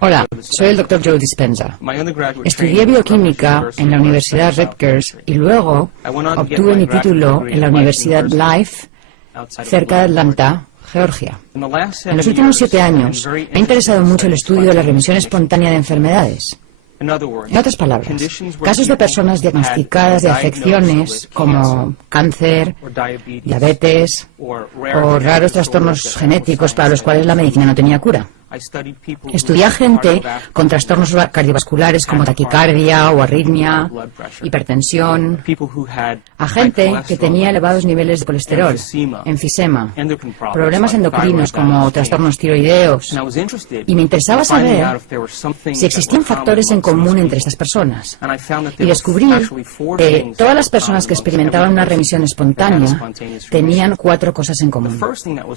Hola, soy el Dr. Joe Dispenza. Estudié bioquímica en la Universidad Rutgers y luego obtuve mi título en la Universidad Life, cerca de Atlanta, Georgia. En los últimos 7 años me ha interesado mucho el estudio de la remisión espontánea de enfermedades. En otras palabras, casos de personas diagnosticadas de afecciones como cáncer, diabetes o raros trastornos genéticos para los cuales la medicina no tenía cura. Estudié a gente con trastornos cardiovasculares como taquicardia o arritmia, hipertensión, a gente que tenía elevados niveles de colesterol, enfisema, problemas endocrinos como trastornos tiroideos, y me interesaba saber si existían factores en común entre estas personas. Y descubrí que todas las personas que experimentaban una remisión espontánea tenían 4 cosas en común.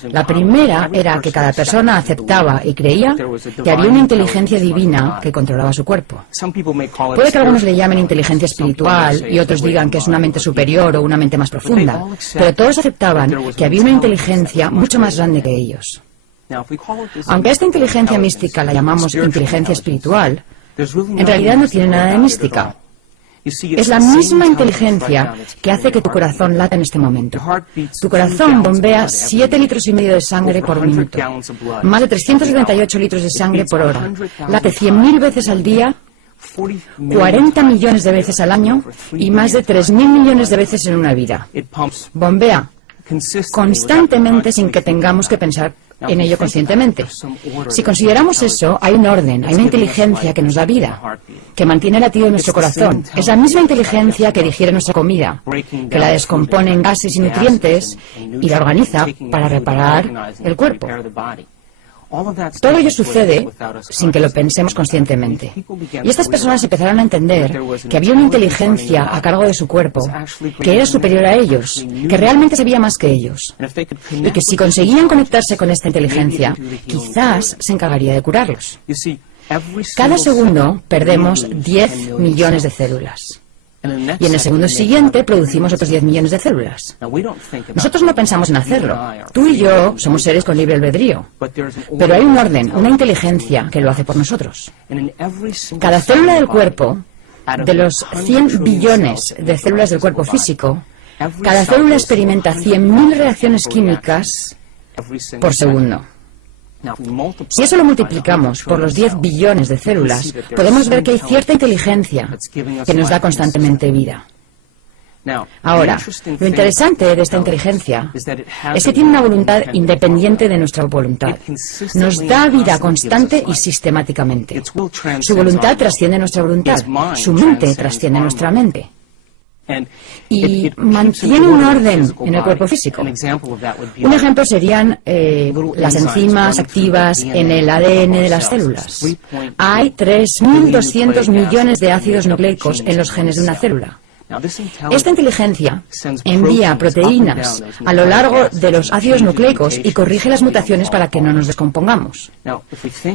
La primera era que cada persona aceptaba y creía que había una inteligencia divina que controlaba su cuerpo. Puede que algunos le llamen inteligencia espiritual y otros digan que es una mente superior o una mente más profunda, pero todos aceptaban que había una inteligencia mucho más grande que ellos. Aunque a esta inteligencia mística la llamamos inteligencia espiritual, en realidad no tiene nada de mística. Es la misma inteligencia que hace que tu corazón lata en este momento. Tu corazón bombea 7,5 litros de sangre por minuto, más de 378 litros de sangre por hora. Late 100.000 veces al día, 40 millones de veces al año y más de 3.000 millones de veces en una vida. Bombea constantemente sin que tengamos que pensar en ello conscientemente. Si consideramos eso, hay un orden, hay una inteligencia que nos da vida, que mantiene el latido de nuestro corazón. Es la misma inteligencia que digiere nuestra comida, que la descompone en gases y nutrientes y la organiza para reparar el cuerpo. Todo ello sucede sin que lo pensemos conscientemente. Y estas personas empezaron a entender que había una inteligencia a cargo de su cuerpo que era superior a ellos, que realmente sabía más que ellos. Y que si conseguían conectarse con esta inteligencia, quizás se encargaría de curarlos. Cada segundo perdemos 10 millones de células. Y en el segundo siguiente producimos otros 10 millones de células. Nosotros no pensamos en hacerlo. Tú y yo somos seres con libre albedrío. Pero hay un orden, una inteligencia que lo hace por nosotros. Cada célula del cuerpo, de los 100 billones de células del cuerpo físico, cada célula experimenta 100.000 reacciones químicas por segundo. Si eso lo multiplicamos por los 10 billones de células, podemos ver que hay cierta inteligencia que nos da constantemente vida. Ahora, lo interesante de esta inteligencia es que tiene una voluntad independiente de nuestra voluntad. Nos da vida constante y sistemáticamente. Su voluntad trasciende nuestra voluntad. Su mente trasciende nuestra mente. Y mantiene un orden en el cuerpo físico. Un ejemplo serían las enzimas activas en el ADN de las células. Hay 3.200 millones de ácidos nucleicos en los genes de una célula. Esta inteligencia envía proteínas a lo largo de los ácidos nucleicos y corrige las mutaciones para que no nos descompongamos.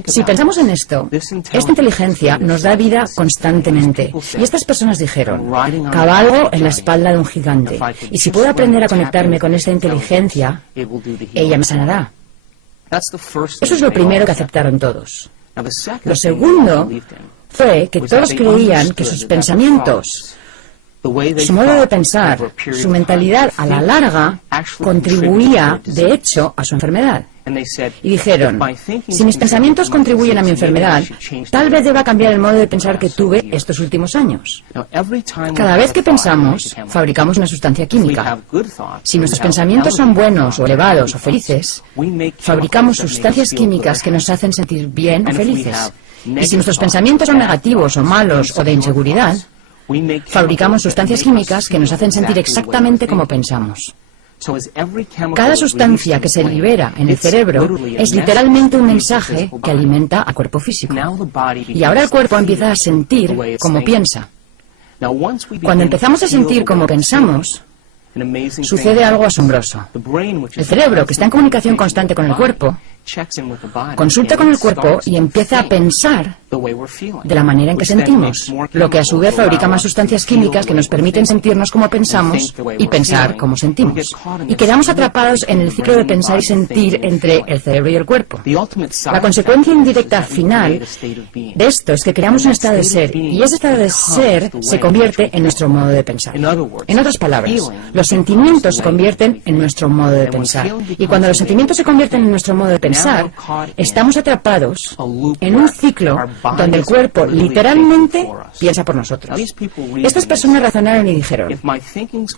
Si pensamos en esto, esta inteligencia nos da vida constantemente. Y estas personas dijeron, cabalgo en la espalda de un gigante. Y si puedo aprender a conectarme con esta inteligencia, ella me sanará. Eso es lo primero que aceptaron todos. Lo segundo fue que todos creían que sus pensamientos, su modo de pensar, su mentalidad a la larga contribuía, de hecho, a su enfermedad. Y dijeron, si mis pensamientos contribuyen a mi enfermedad, tal vez deba cambiar el modo de pensar que tuve estos últimos años. Cada vez que pensamos, fabricamos una sustancia química. Si nuestros pensamientos son buenos o elevados o felices, fabricamos sustancias químicas que nos hacen sentir bien o felices. Y si nuestros pensamientos son negativos o malos o de inseguridad, fabricamos sustancias químicas que nos hacen sentir exactamente como pensamos. Cada sustancia que se libera en el cerebro es literalmente un mensaje que alimenta al cuerpo físico. Y ahora el cuerpo empieza a sentir como piensa. Cuando empezamos a sentir como pensamos, sucede algo asombroso. El cerebro, que está en comunicación constante con el cuerpo, Consulta con el cuerpo y empieza a pensar de la manera en que sentimos, lo que a su vez fabrica más sustancias químicas que nos permiten sentirnos como pensamos y pensar como sentimos. Y quedamos atrapados en el ciclo de pensar y sentir entre el cerebro y el cuerpo. La consecuencia indirecta final de esto es que creamos un estado de ser, y ese estado de ser se convierte en nuestro modo de pensar. En otras palabras, los sentimientos se convierten en nuestro modo de pensar. Y cuando los sentimientos se convierten en nuestro modo de pensar, estamos atrapados en un ciclo donde el cuerpo literalmente piensa por nosotros. Estas personas razonaron y dijeron: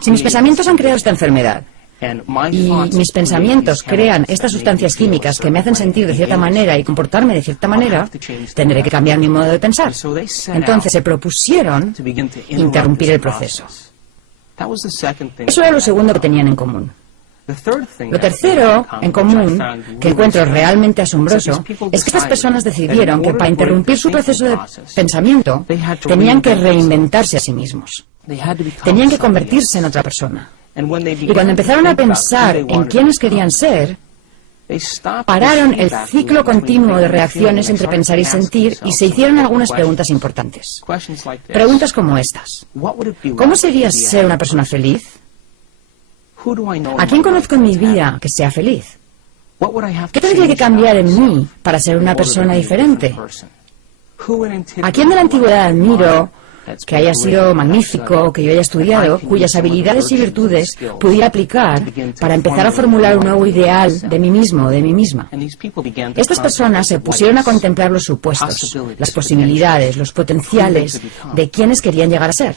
si mis pensamientos han creado esta enfermedad, y mis pensamientos crean estas sustancias químicas que me hacen sentir de cierta manera y comportarme de cierta manera, tendré que cambiar mi modo de pensar. Entonces se propusieron interrumpir el proceso. Eso era lo segundo que tenían en común. Lo tercero en común, que encuentro realmente asombroso, es que estas personas decidieron que para interrumpir su proceso de pensamiento tenían que reinventarse a sí mismos. Tenían que convertirse en otra persona. Y cuando empezaron a pensar en quiénes querían ser, pararon el ciclo continuo de reacciones entre pensar y sentir y se hicieron algunas preguntas importantes. Preguntas como estas: ¿cómo sería ser una persona feliz? ¿A quién conozco en mi vida que sea feliz? ¿Qué tendría que cambiar en mí para ser una persona diferente? ¿A quién de la antigüedad admiro que haya sido magnífico, que yo haya estudiado, cuyas habilidades y virtudes pudiera aplicar para empezar a formular un nuevo ideal de mí mismo o de mí misma? Estas personas se pusieron a contemplar los supuestos, las posibilidades, los potenciales de quienes querían llegar a ser.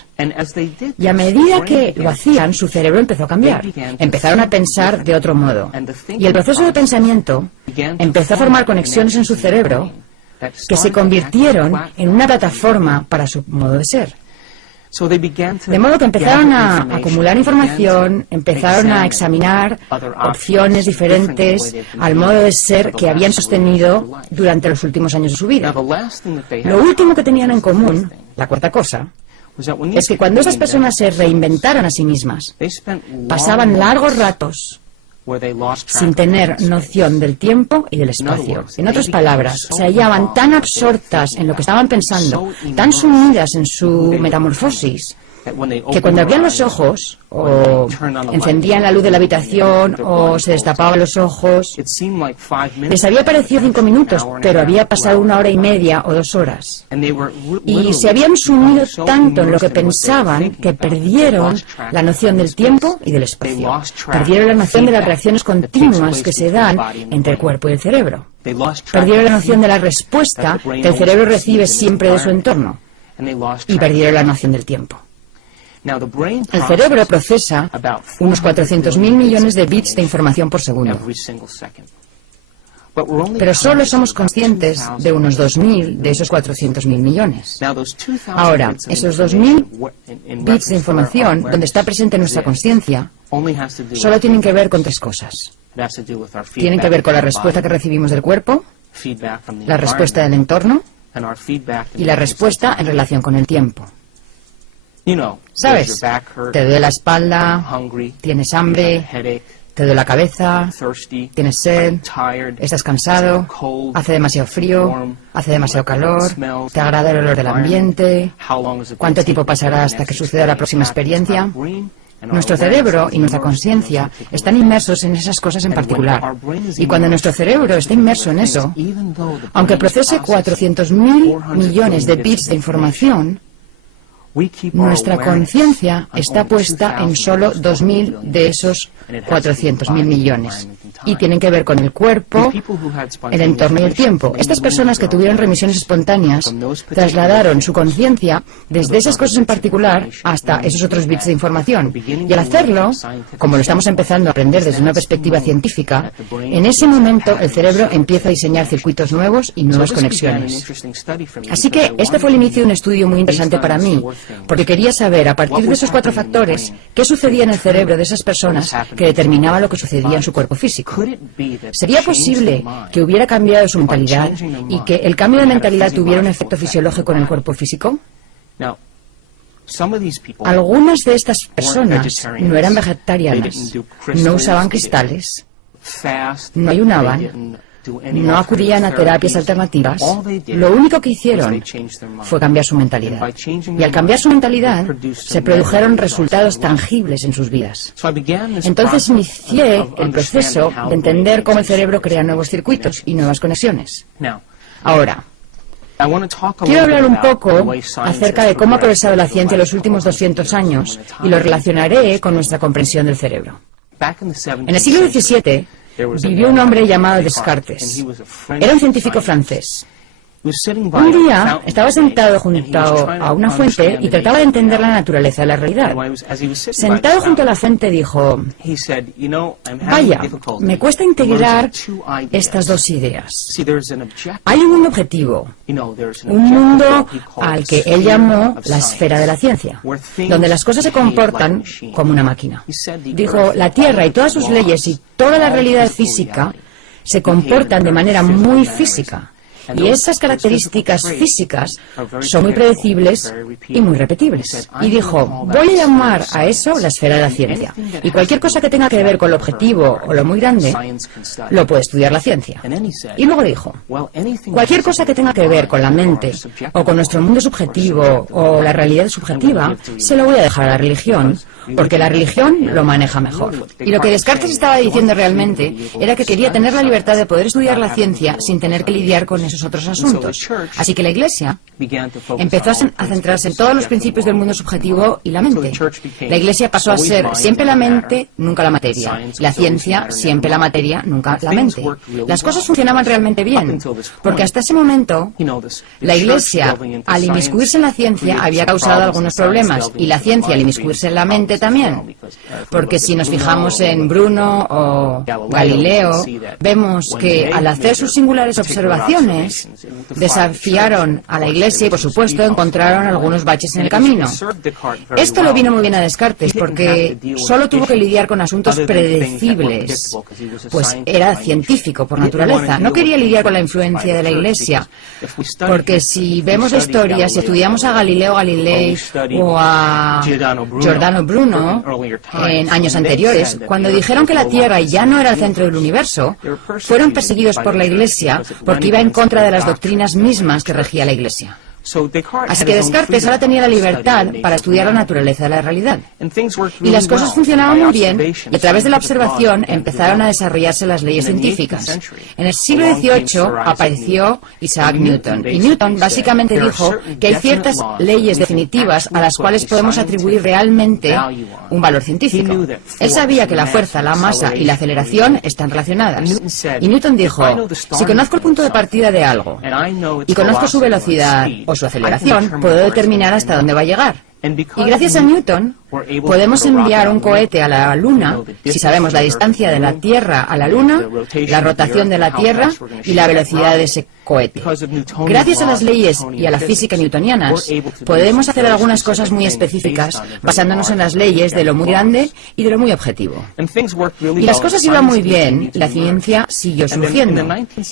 Y a medida que lo hacían, su cerebro empezó a cambiar. Empezaron a pensar de otro modo. Y el proceso de pensamiento empezó a formar conexiones en su cerebro que se convirtieron en una plataforma para su modo de ser. De modo que empezaron a acumular información, empezaron a examinar opciones diferentes al modo de ser que habían sostenido durante los últimos años de su vida. Lo último que tenían en común, la cuarta cosa, es que cuando esas personas se reinventaron a sí mismas, pasaban largos ratos sin tener noción del tiempo y del espacio. En otras palabras, se hallaban tan absortas en lo que estaban pensando, tan sumidas en su metamorfosis, que cuando abrían los ojos, o encendían la luz de la habitación, o se destapaban los ojos, les había parecido 5 minutos, pero había pasado 1 hora y media o 2 horas. Y se habían sumido tanto en lo que pensaban que perdieron la noción del tiempo y del espacio. Perdieron la noción de las reacciones continuas que se dan entre el cuerpo y el cerebro. Perdieron la noción de la respuesta que el cerebro recibe siempre de su entorno. Y perdieron la noción del tiempo. El cerebro procesa unos 400.000 millones de bits de información por segundo. Pero solo somos conscientes de unos 2.000 de esos 400.000 millones. Ahora, esos 2.000 bits de información, donde está presente nuestra conciencia, solo tienen que ver con 3 cosas. Tienen que ver con la respuesta que recibimos del cuerpo, la respuesta del entorno y la respuesta en relación con el tiempo. ¿Sabes? Te duele la espalda, tienes hambre, te duele la cabeza, tienes sed, estás cansado, hace demasiado frío, hace demasiado calor, te agrada el olor del ambiente, ¿cuánto tiempo pasará hasta que suceda la próxima experiencia? Nuestro cerebro y nuestra conciencia están inmersos en esas cosas en particular. Y cuando nuestro cerebro está inmerso en eso, aunque procese 400.000 millones de bits de información, nuestra conciencia está puesta en solo 2.000 de esos 400.000 millones. Y tienen que ver con el cuerpo, el entorno y el tiempo. Estas personas que tuvieron remisiones espontáneas trasladaron su conciencia desde esas cosas en particular hasta esos otros bits de información. Y al hacerlo, como lo estamos empezando a aprender desde una perspectiva científica, en ese momento el cerebro empieza a diseñar circuitos nuevos y nuevas conexiones. Así que este fue el inicio de un estudio muy interesante para mí, porque quería saber, a partir de esos 4 factores, qué sucedía en el cerebro de esas personas que determinaba lo que sucedía en su cuerpo físico. ¿Sería posible que hubiera cambiado su mentalidad y que el cambio de mentalidad tuviera un efecto fisiológico en el cuerpo físico? Algunas de estas personas no eran vegetarianas, no usaban cristales, no ayunaban, no acudían a terapias alternativas, lo único que hicieron fue cambiar su mentalidad. Y al cambiar su mentalidad, se produjeron resultados tangibles en sus vidas. Entonces inicié el proceso de entender cómo el cerebro crea nuevos circuitos y nuevas conexiones. Ahora, quiero hablar un poco acerca de cómo ha progresado la ciencia en los últimos 200 años y lo relacionaré con nuestra comprensión del cerebro. En el siglo XVII vivió un hombre llamado Descartes. Era un científico francés. Un día estaba sentado junto a una fuente y trataba de entender la naturaleza de la realidad. Sentado junto a la fuente dijo: vaya, me cuesta integrar estas dos ideas. Hay un mundo objetivo, un mundo al que él llamó la esfera de la ciencia, donde las cosas se comportan como una máquina. Dijo: la Tierra y todas sus leyes y toda la realidad física se comportan de manera muy física. Y esas características físicas son muy predecibles y muy repetibles. Y dijo: voy a llamar a eso la esfera de la ciencia. Y cualquier cosa que tenga que ver con lo objetivo o lo muy grande, lo puede estudiar la ciencia. Y luego dijo: cualquier cosa que tenga que ver con la mente, o con nuestro mundo subjetivo, o la realidad subjetiva, se lo voy a dejar a la religión, porque la religión lo maneja mejor. Y lo que Descartes estaba diciendo realmente era que quería tener la libertad de poder estudiar la ciencia sin tener que lidiar con esos otros asuntos. Así que la Iglesia empezó a centrarse en todos los principios del mundo subjetivo y la mente. La Iglesia pasó a ser siempre la mente, nunca la materia. La ciencia, siempre la materia, nunca la mente. Las cosas funcionaban realmente bien, porque hasta ese momento la Iglesia, al inmiscuirse en la ciencia, había causado algunos problemas, y la ciencia, al inmiscuirse en la mente, también. Porque si nos fijamos en Bruno o Galileo, vemos que al hacer sus singulares observaciones, desafiaron a la Iglesia y, por supuesto, encontraron algunos baches en el camino. Esto le vino muy bien a Descartes, porque solo tuvo que lidiar con asuntos predecibles, pues era científico por naturaleza. No quería lidiar con la influencia de la Iglesia, porque si vemos la historia, si estudiamos a Galileo Galilei o a Giordano Bruno en años anteriores, cuando dijeron que la Tierra ya no era el centro del universo, fueron perseguidos por la Iglesia porque iba en contra de las doctrinas mismas que regía la Iglesia. Así que Descartes ahora tenía la libertad para estudiar la naturaleza de la realidad. Y las cosas funcionaban muy bien, y a través de la observación empezaron a desarrollarse las leyes científicas. En el siglo XVIII apareció Isaac Newton, y Newton básicamente dijo que hay ciertas leyes definitivas a las cuales podemos atribuir realmente un valor científico. Él sabía que la fuerza, la masa y la aceleración están relacionadas. Y Newton dijo: si conozco el punto de partida de algo, y conozco su velocidad o su aceleración, puedo determinar hasta dónde va a llegar. Y gracias a Newton podemos enviar un cohete a la Luna si sabemos la distancia de la Tierra a la Luna, la rotación de la Tierra y la velocidad de ese cohete. Gracias a las leyes y a la física newtonianas, podemos hacer algunas cosas muy específicas basándonos en las leyes de lo muy grande y de lo muy objetivo. Y las cosas iban muy bien, la ciencia siguió surgiendo.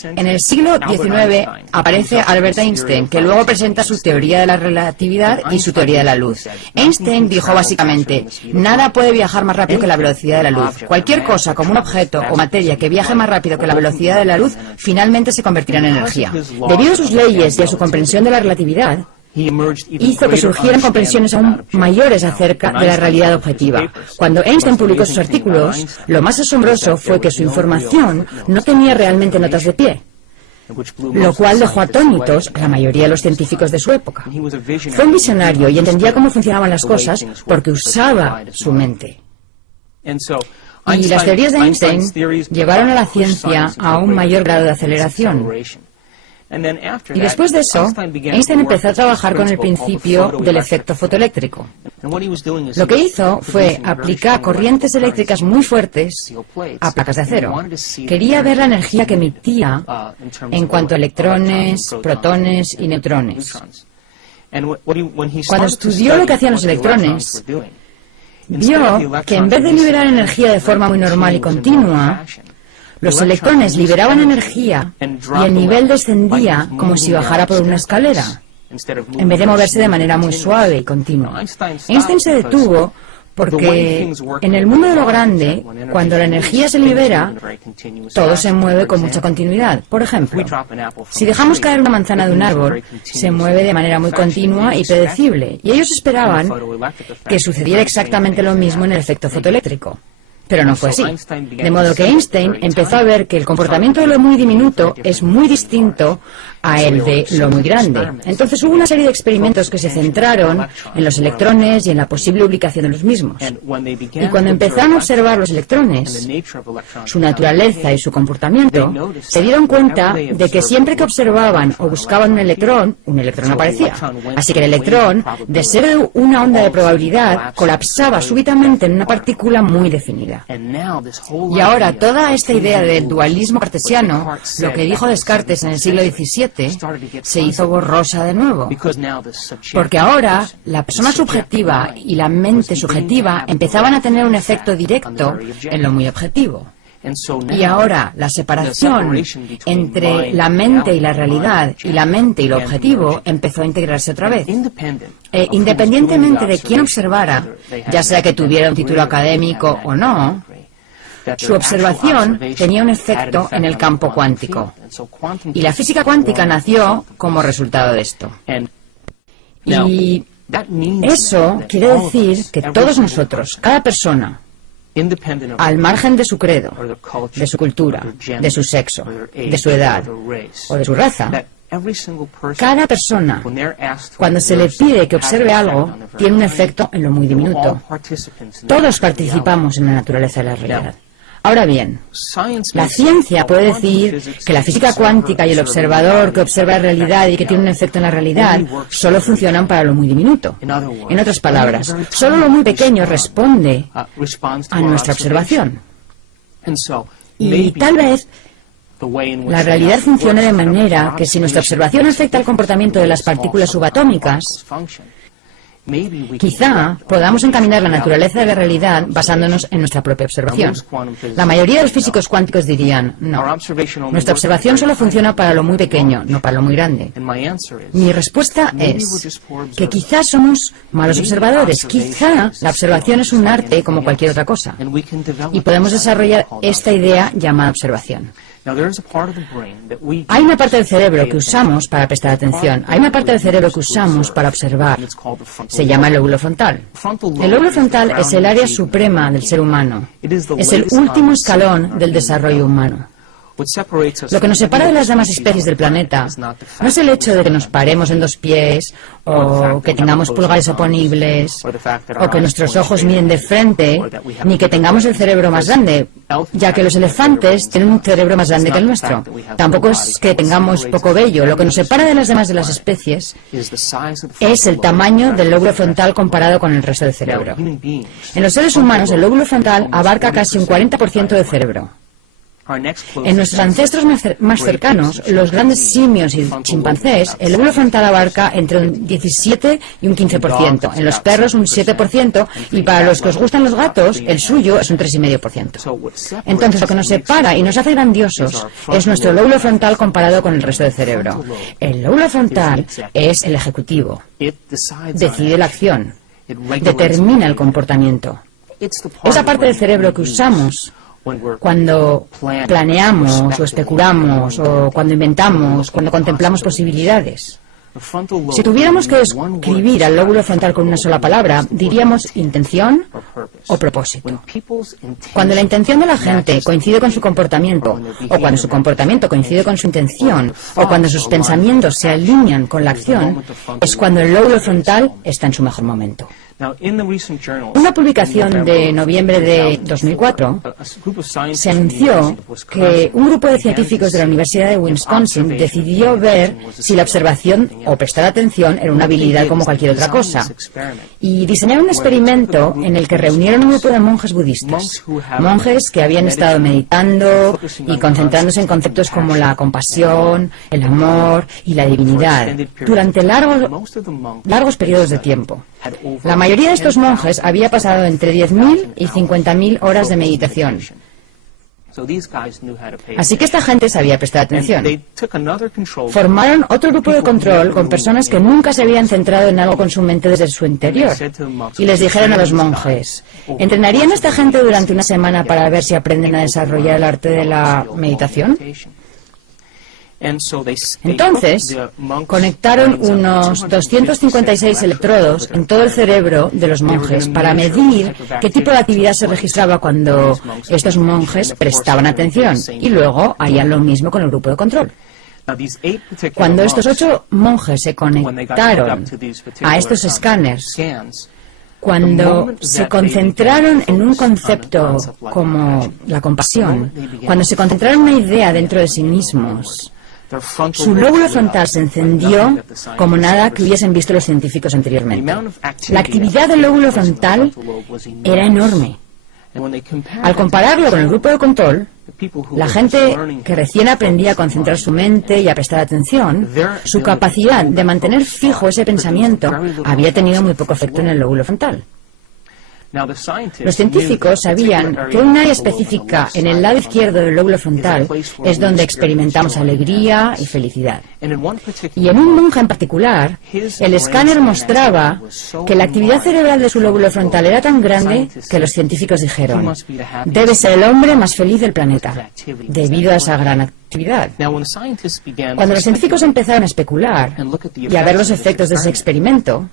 En el siglo XIX aparece Albert Einstein, que luego presenta su teoría de la relatividad y su teoría de la luz. Einstein dijo básicamente: nada puede viajar más rápido que la velocidad de la luz. Cualquier cosa, como un objeto o materia que viaje más rápido que la velocidad de la luz, finalmente se convertirá en energía. Debido a sus leyes y a su comprensión de la relatividad, hizo que surgieran comprensiones aún mayores acerca de la realidad objetiva. Cuando Einstein publicó sus artículos, lo más asombroso fue que su información no tenía realmente notas de pie, lo cual dejó atónitos a la mayoría de los científicos de su época. Fue un visionario y entendía cómo funcionaban las cosas porque usaba su mente. Y las teorías de Einstein llevaron a la ciencia a un mayor grado de aceleración. Y después de eso, Einstein empezó a trabajar con el principio del efecto fotoeléctrico. Lo que hizo fue aplicar corrientes eléctricas muy fuertes a placas de acero. Quería ver la energía que emitía en cuanto a electrones, protones y neutrones. Cuando estudió lo que hacían los electrones, vio que en vez de liberar energía de forma muy normal y continua, los electrones liberaban energía y el nivel descendía como si bajara por una escalera, en vez de moverse de manera muy suave y continua. Einstein se detuvo Porque en el mundo de lo grande, cuando la energía se libera, todo se mueve con mucha continuidad. Por ejemplo, si dejamos caer una manzana de un árbol, se mueve de manera muy continua y predecible. Y ellos esperaban que sucediera exactamente lo mismo en el efecto fotoeléctrico. Pero no fue así. De modo que Einstein empezó a ver que el comportamiento de lo muy diminuto es muy distinto a el de lo muy grande. Entonces hubo una serie de experimentos que se centraron en los electrones y en la posible ubicación de los mismos. Y cuando empezaron a observar los electrones, su naturaleza y su comportamiento, se dieron cuenta de que siempre que observaban o buscaban un electrón aparecía. Así que el electrón, de ser una onda de probabilidad, colapsaba súbitamente en una partícula muy definida. Y ahora toda esta idea del dualismo cartesiano, lo que dijo Descartes en el siglo XVII, se hizo borrosa de nuevo. Porque ahora la persona subjetiva y la mente subjetiva empezaban a tener un efecto directo en lo muy objetivo. Y ahora la separación entre la mente y la realidad y la mente y lo objetivo empezó a integrarse otra vez. Independientemente de quién observara, ya sea que tuviera un título académico o no, su observación tenía un efecto en el campo cuántico. Y la física cuántica nació como resultado de esto. Y eso quiere decir que todos nosotros, cada persona, al margen de su credo, de su cultura, de su sexo, de su edad o de su raza, cada persona, cuando se le pide que observe algo, tiene un efecto en lo muy diminuto. Todos participamos en la naturaleza de la realidad. Ahora bien, la ciencia puede decir que la física cuántica y el observador que observa la realidad y que tiene un efecto en la realidad solo funcionan para lo muy diminuto. En otras palabras, solo lo muy pequeño responde a nuestra observación. Y tal vez la realidad funcione de manera que si nuestra observación afecta al comportamiento de las partículas subatómicas, quizá podamos encaminar la naturaleza de la realidad basándonos en nuestra propia observación. La mayoría de los físicos cuánticos dirían, no, nuestra observación solo funciona para lo muy pequeño, no para lo muy grande. Mi respuesta es que quizá somos malos observadores, quizá la observación es un arte como cualquier otra cosa, y podemos desarrollar esta idea llamada observación. Hay una parte del cerebro que usamos para prestar atención. Hay una parte del cerebro que usamos para observar. Se llama el lóbulo frontal. El lóbulo frontal es el área suprema del ser humano. Es el último escalón del desarrollo humano. Lo que nos separa de las demás especies del planeta no es el hecho de que nos paremos en dos pies, o que tengamos pulgares oponibles, o que nuestros ojos miren de frente, ni que tengamos el cerebro más grande, ya que los elefantes tienen un cerebro más grande que el nuestro. Tampoco es que tengamos poco vello. Lo que nos separa de las demás de las especies es el tamaño del lóbulo frontal comparado con el resto del cerebro. En los seres humanos, el lóbulo frontal abarca casi un 40% del cerebro. En nuestros ancestros más cercanos, los grandes simios y chimpancés, el lóbulo frontal abarca entre un 17 y un 15%. En los perros un 7% y para los que os gustan los gatos, el suyo es un 3,5%. Entonces lo que nos separa y nos hace grandiosos es nuestro lóbulo frontal comparado con el resto del cerebro. El lóbulo frontal es el ejecutivo. Decide la acción. Determina el comportamiento. Esa parte del cerebro que usamos cuando planeamos o especulamos o cuando inventamos, cuando contemplamos posibilidades. Si tuviéramos que describir al lóbulo frontal con una sola palabra, diríamos intención o propósito. Cuando la intención de la gente coincide con su comportamiento, o cuando su comportamiento coincide con su intención, o cuando sus pensamientos se alinean con la acción, es cuando el lóbulo frontal está en su mejor momento. Una publicación de noviembre de 2004 se anunció que un grupo de científicos de la Universidad de Wisconsin decidió ver si la observación o prestar atención era una habilidad como cualquier otra cosa. Y diseñaron un experimento en el que reunieron un grupo de monjes budistas, monjes que habían estado meditando y concentrándose en conceptos como la compasión, el amor y la divinidad durante largos periodos de tiempo. La mayoría de estos monjes había pasado entre 10.000 y 50.000 horas de meditación. Así que esta gente sabía prestar atención. Formaron otro grupo de control con personas que nunca se habían centrado en algo con su mente desde su interior. Y les dijeron a los monjes, ¿entrenarían a esta gente durante una semana para ver si aprenden a desarrollar el arte de la meditación? Entonces, conectaron unos 256 electrodos en todo el cerebro de los monjes para medir qué tipo de actividad se registraba cuando estos monjes prestaban atención, y luego harían lo mismo con el grupo de control. Cuando estos 8 monjes se conectaron a estos escáneres, cuando se concentraron en un concepto como la compasión, cuando se concentraron en una idea dentro de sí mismos, su lóbulo frontal se encendió como nada que hubiesen visto los científicos anteriormente. La actividad del lóbulo frontal era enorme. Al compararlo con el grupo de control, la gente que recién aprendía a concentrar su mente y a prestar atención, su capacidad de mantener fijo ese pensamiento había tenido muy poco efecto en el lóbulo frontal. Los científicos sabían que un área específica en el lado izquierdo del lóbulo frontal es donde experimentamos alegría y felicidad. Y en un monje en particular, el escáner mostraba que la actividad cerebral de su lóbulo frontal era tan grande que los científicos dijeron, debe ser el hombre más feliz del planeta, debido a esa gran actividad. Cuando los científicos empezaron a especular y a ver los efectos de ese experimento,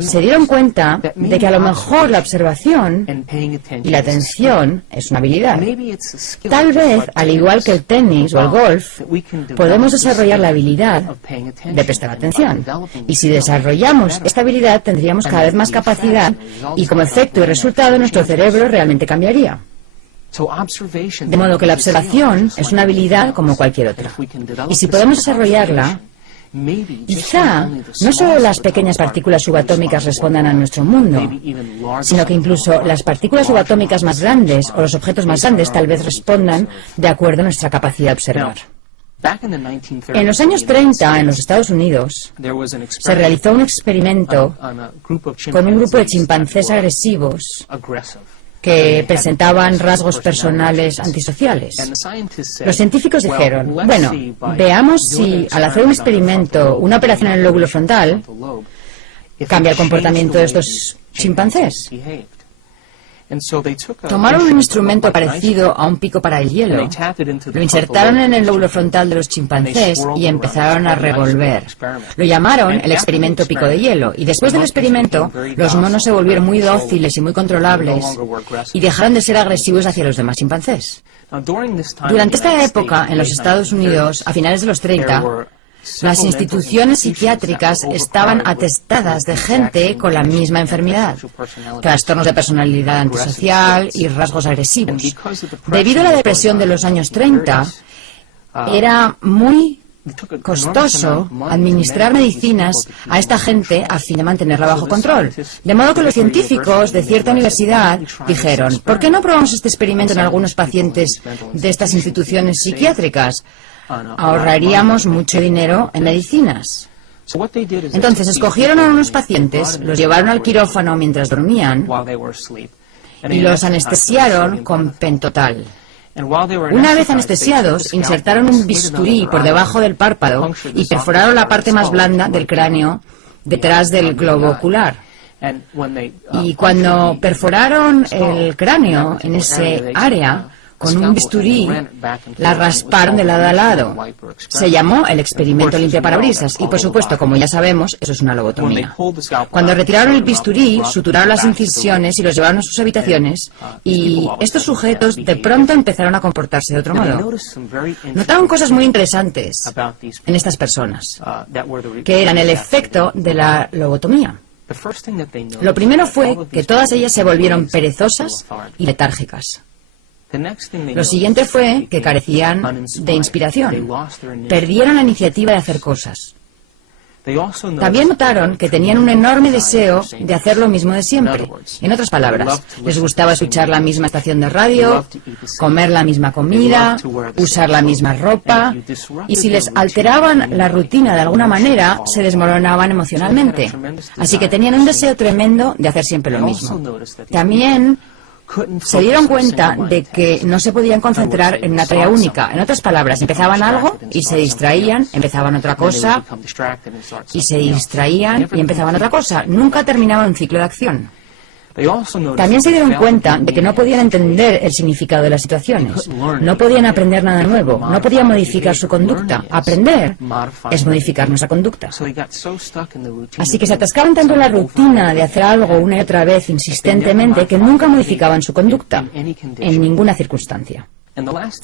se dieron cuenta de que a lo mejor la observación y la atención es una habilidad. Tal vez, al igual que el tenis o el golf, podemos desarrollar la habilidad de prestar atención. Y si desarrollamos esta habilidad, tendríamos cada vez más capacidad y como efecto y resultado nuestro cerebro realmente cambiaría. De modo que la observación es una habilidad como cualquier otra. Y si podemos desarrollarla, quizá no solo las pequeñas partículas subatómicas respondan a nuestro mundo, sino que incluso las partículas subatómicas más grandes o los objetos más grandes tal vez respondan de acuerdo a nuestra capacidad de observar. En los años 30, en los Estados Unidos, se realizó un experimento con un grupo de chimpancés agresivos que presentaban rasgos personales antisociales. Los científicos dijeron, bueno, veamos si al hacer un experimento, una operación en el lóbulo frontal, cambia el comportamiento de estos chimpancés. Tomaron un instrumento parecido a un pico para el hielo, lo insertaron en el lóbulo frontal de los chimpancés y empezaron a revolver. Lo llamaron el experimento pico de hielo, y después del experimento, los monos se volvieron muy dóciles y muy controlables y dejaron de ser agresivos hacia los demás chimpancés. Durante esta época, en los Estados Unidos, a finales de los 30, las instituciones psiquiátricas estaban atestadas de gente con la misma enfermedad, trastornos de personalidad antisocial y rasgos agresivos. Debido a la depresión de los años 30, era muy costoso administrar medicinas a esta gente a fin de mantenerla bajo control. De modo que los científicos de cierta universidad dijeron, ¿por qué no probamos este experimento en algunos pacientes de estas instituciones psiquiátricas? Ahorraríamos mucho dinero en medicinas. Entonces escogieron a unos pacientes, los llevaron al quirófano mientras dormían y los anestesiaron con pentotal. Una vez anestesiados, insertaron un bisturí por debajo del párpado y perforaron la parte más blanda del cráneo detrás del globo ocular. Y cuando perforaron el cráneo en ese área, con un bisturí, la rasparon de lado a lado. Se llamó el experimento limpiaparabrisas y, por supuesto, como ya sabemos, eso es una lobotomía. Cuando retiraron el bisturí, suturaron las incisiones y los llevaron a sus habitaciones, y estos sujetos de pronto empezaron a comportarse de otro modo. Notaron cosas muy interesantes en estas personas, que eran el efecto de la lobotomía. Lo primero fue que todas ellas se volvieron perezosas y letárgicas. Lo siguiente fue que carecían de inspiración. Perdieron la iniciativa de hacer cosas. También notaron que tenían un enorme deseo de hacer lo mismo de siempre. En otras palabras, les gustaba escuchar la misma estación de radio, comer la misma comida, usar la misma ropa, y si les alteraban la rutina de alguna manera, se desmoronaban emocionalmente. Así que tenían un deseo tremendo de hacer siempre lo mismo. También se dieron cuenta de que no se podían concentrar en una tarea única. En otras palabras, empezaban algo y se distraían, empezaban otra cosa y se distraían y empezaban otra cosa. Nunca terminaban un ciclo de acción. También se dieron cuenta de que no podían entender el significado de las situaciones. No podían aprender nada nuevo. No podían modificar su conducta. Aprender es modificar nuestra conducta. Así que se atascaban tanto en la rutina de hacer algo una y otra vez insistentemente que nunca modificaban su conducta en ninguna circunstancia.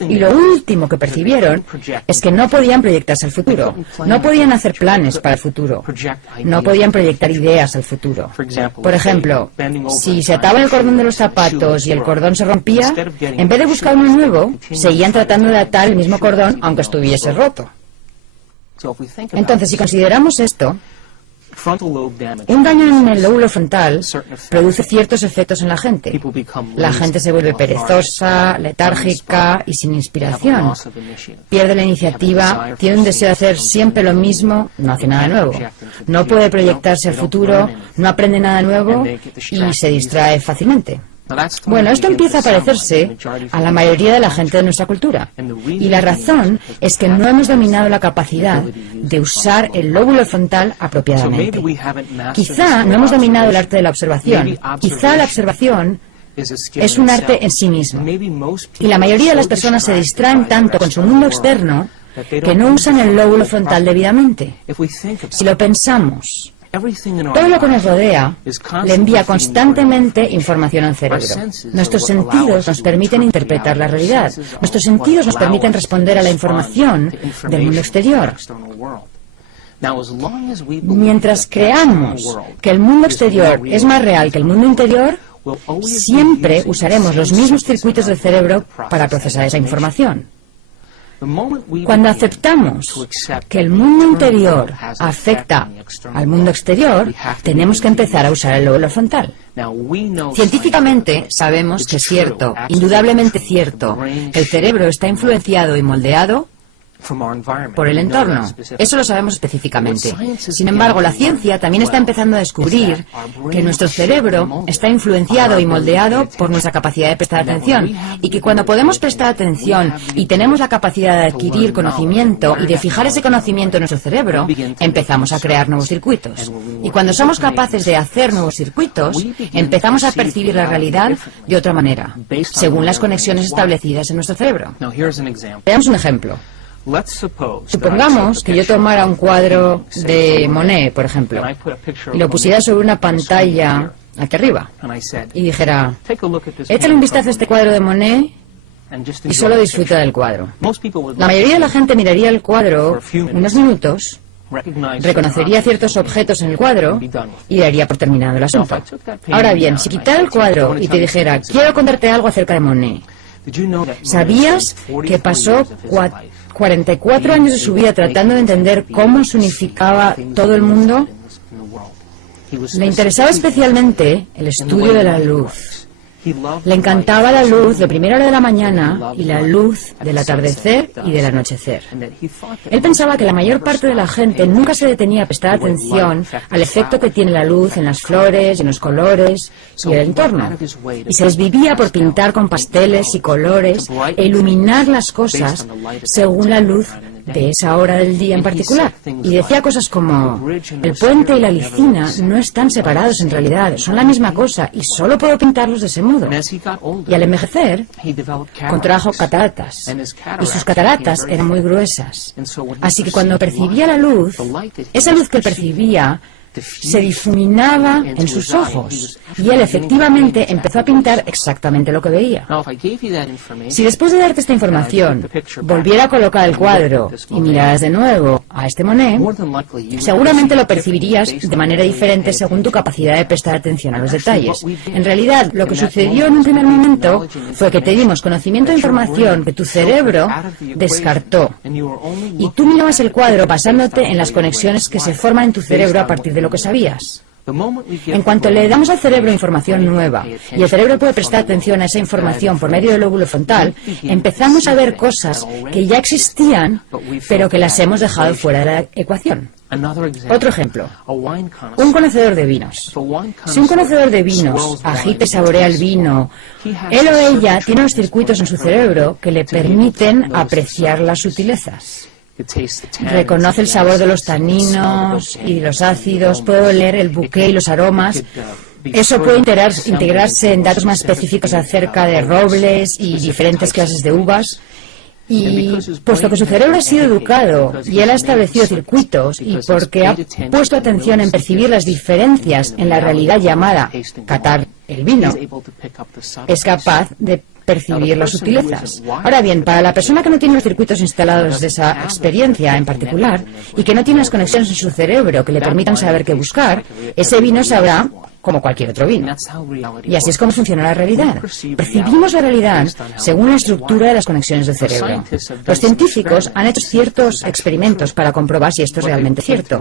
Y lo último que percibieron es que no podían proyectarse al futuro, no podían hacer planes para el futuro, no podían proyectar ideas al futuro. Por ejemplo, si se ataban el cordón de los zapatos y el cordón se rompía, en vez de buscar uno nuevo, seguían tratando de atar el mismo cordón aunque estuviese roto. Entonces, si consideramos esto, un daño en el lóbulo frontal produce ciertos efectos en la gente. La gente se vuelve perezosa, letárgica y sin inspiración. Pierde la iniciativa, tiene un deseo de hacer siempre lo mismo, no hace nada nuevo. No puede proyectarse al futuro, no aprende nada nuevo y se distrae fácilmente. Bueno, esto empieza a parecerse a la mayoría de la gente de nuestra cultura. Y la razón es que no hemos dominado la capacidad de usar el lóbulo frontal apropiadamente. Quizá no hemos dominado el arte de la observación. Quizá la observación es un arte en sí mismo. Y la mayoría de las personas se distraen tanto con su mundo externo que no usan el lóbulo frontal debidamente. Si lo pensamos, todo lo que nos rodea le envía constantemente información al cerebro. Nuestros sentidos nos permiten interpretar la realidad. Nuestros sentidos nos permiten responder a la información del mundo exterior. Mientras creamos que el mundo exterior es más real que el mundo interior, siempre usaremos los mismos circuitos del cerebro para procesar esa información. Cuando aceptamos que el mundo interior afecta al mundo exterior, tenemos que empezar a usar el lóbulo frontal. Científicamente sabemos que es cierto, indudablemente cierto, que el cerebro está influenciado y moldeado por el entorno. Eso lo sabemos específicamente. Sin embargo, la ciencia también está empezando a descubrir que nuestro cerebro está influenciado y moldeado por nuestra capacidad de prestar atención, y que cuando podemos prestar atención y tenemos la capacidad de adquirir conocimiento y de fijar ese conocimiento en nuestro cerebro, empezamos a crear nuevos circuitos. Y cuando somos capaces de hacer nuevos circuitos, empezamos a percibir la realidad de otra manera, según las conexiones establecidas en nuestro cerebro. Veamos un ejemplo. Supongamos que yo tomara un cuadro de Monet, por ejemplo, y lo pusiera sobre una pantalla aquí arriba, y dijera, échale un vistazo a este cuadro de Monet y solo disfruta del cuadro. La mayoría de la gente miraría el cuadro unos minutos, reconocería ciertos objetos en el cuadro y daría por terminado el asunto. Ahora bien, si quitara el cuadro y te dijera, quiero contarte algo acerca de Monet, ¿sabías que pasó 44 años de su vida tratando de entender cómo se unificaba todo el mundo? Le interesaba especialmente el estudio de la luz. Le encantaba la luz de primera hora de la mañana y la luz del atardecer y del anochecer. Él pensaba que la mayor parte de la gente nunca se detenía a prestar atención al efecto que tiene la luz en las flores, en los colores y el entorno. Y se desvivía por pintar con pasteles y colores e iluminar las cosas según la luz de esa hora del día en particular. Y decía cosas como, el puente y la lisina no están separados en realidad, son la misma cosa y solo puedo pintarlos de ese modo. Y al envejecer, contrajo cataratas, y sus cataratas eran muy gruesas. Así que cuando percibía la luz, esa luz que él percibía se difuminaba en sus ojos, y él efectivamente empezó a pintar exactamente lo que veía. Si después de darte esta información volviera a colocar el cuadro y miraras de nuevo a este Monet, seguramente lo percibirías de manera diferente según tu capacidad de prestar atención a los detalles. En realidad, lo que sucedió en un primer momento fue que te dimos conocimiento de información que tu cerebro descartó, y tú mirabas el cuadro basándote en las conexiones que se forman en tu cerebro a partir de lo que sabías. En cuanto le damos al cerebro información nueva y el cerebro puede prestar atención a esa información por medio del lóbulo frontal, empezamos a ver cosas que ya existían, pero que las hemos dejado fuera de la ecuación. Otro ejemplo, un conocedor de vinos. Si un conocedor de vinos agita y saborea el vino, él o ella tiene unos circuitos en su cerebro que le permiten apreciar las sutilezas. Reconoce el sabor de los taninos y los ácidos, puede oler el buque y los aromas. Eso puede integrarse en datos más específicos acerca de robles y diferentes clases de uvas. Y puesto que su cerebro ha sido educado y él ha establecido circuitos y porque ha puesto atención en percibir las diferencias en la realidad llamada catar el vino, es capaz de percibir las sutilezas. Ahora bien, para la persona que no tiene los circuitos instalados de esa experiencia en particular y que no tiene las conexiones en su cerebro que le permitan saber qué buscar, ese vino sabrá como cualquier otro vino. Y así es como funciona la realidad. Percibimos la realidad según la estructura de las conexiones del cerebro. Los científicos han hecho ciertos experimentos para comprobar si esto es realmente cierto,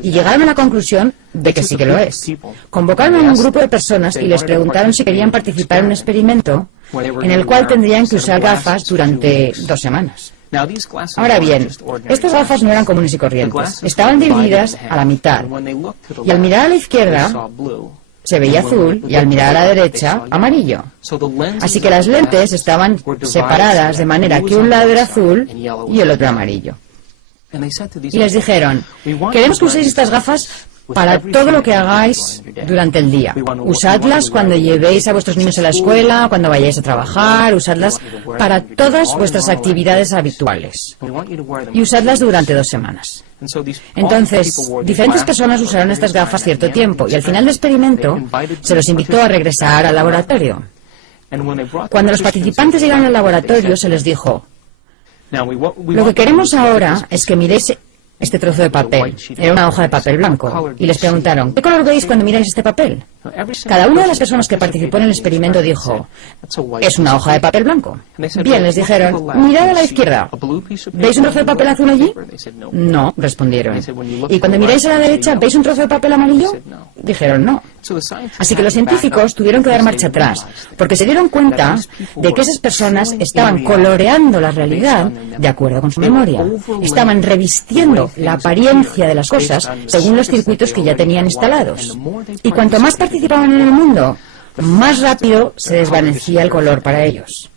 y llegaron a la conclusión de que sí que lo es. Convocaron a un grupo de personas y les preguntaron si querían participar en un experimento en el cual tendrían que usar gafas durante 2 semanas. Ahora bien, estas gafas no eran comunes y corrientes. Estaban divididas a la mitad, y al mirar a la izquierda se veía azul y al mirar a la derecha amarillo. Así que las lentes estaban separadas de manera que un lado era azul y el otro amarillo. Y les dijeron, queremos que uséis estas gafas para todo lo que hagáis durante el día. Usadlas cuando llevéis a vuestros niños a la escuela, cuando vayáis a trabajar, usadlas para todas vuestras actividades habituales. Y usadlas durante 2 semanas. Entonces, diferentes personas usaron estas gafas cierto tiempo y al final del experimento se los invitó a regresar al laboratorio. Cuando los participantes llegaron al laboratorio se les dijo, lo que queremos ahora es que miréis este trozo de papel. Era una hoja de papel blanco. Y les preguntaron, ¿qué color veis cuando miráis este papel? Cada una de las personas que participó en el experimento dijo, es una hoja de papel blanco. Bien, les dijeron, mirad a la izquierda. ¿Veis un trozo de papel azul allí? No, respondieron. ¿Y cuando miráis a la derecha, veis un trozo de papel amarillo? Dijeron, no. Así que los científicos tuvieron que dar marcha atrás, porque se dieron cuenta de que esas personas estaban coloreando la realidad de acuerdo con su memoria. Estaban revistiendo la apariencia de las cosas según los circuitos que ya tenían instalados. Y cuanto más participaban en el mundo, más rápido se desvanecía el color para ellos.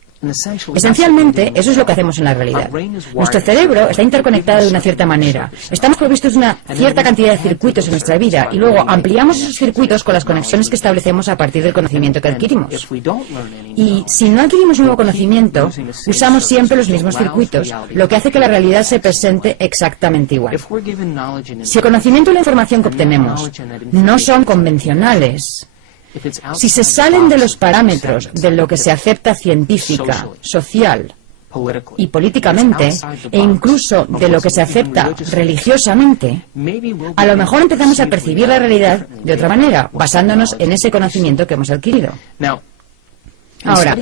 Esencialmente, eso es lo que hacemos en la realidad. Nuestro cerebro está interconectado de una cierta manera. Estamos provistos de una cierta cantidad de circuitos en nuestra vida y luego ampliamos esos circuitos con las conexiones que establecemos a partir del conocimiento que adquirimos. Y si no adquirimos nuevo conocimiento, usamos siempre los mismos circuitos, lo que hace que la realidad se presente exactamente igual. Si el conocimiento y la información que obtenemos no son convencionales, si se salen de los parámetros de lo que se acepta científica, social y políticamente, e incluso de lo que se acepta religiosamente, a lo mejor empezamos a percibir la realidad de otra manera, basándonos en ese conocimiento que hemos adquirido. Ahora,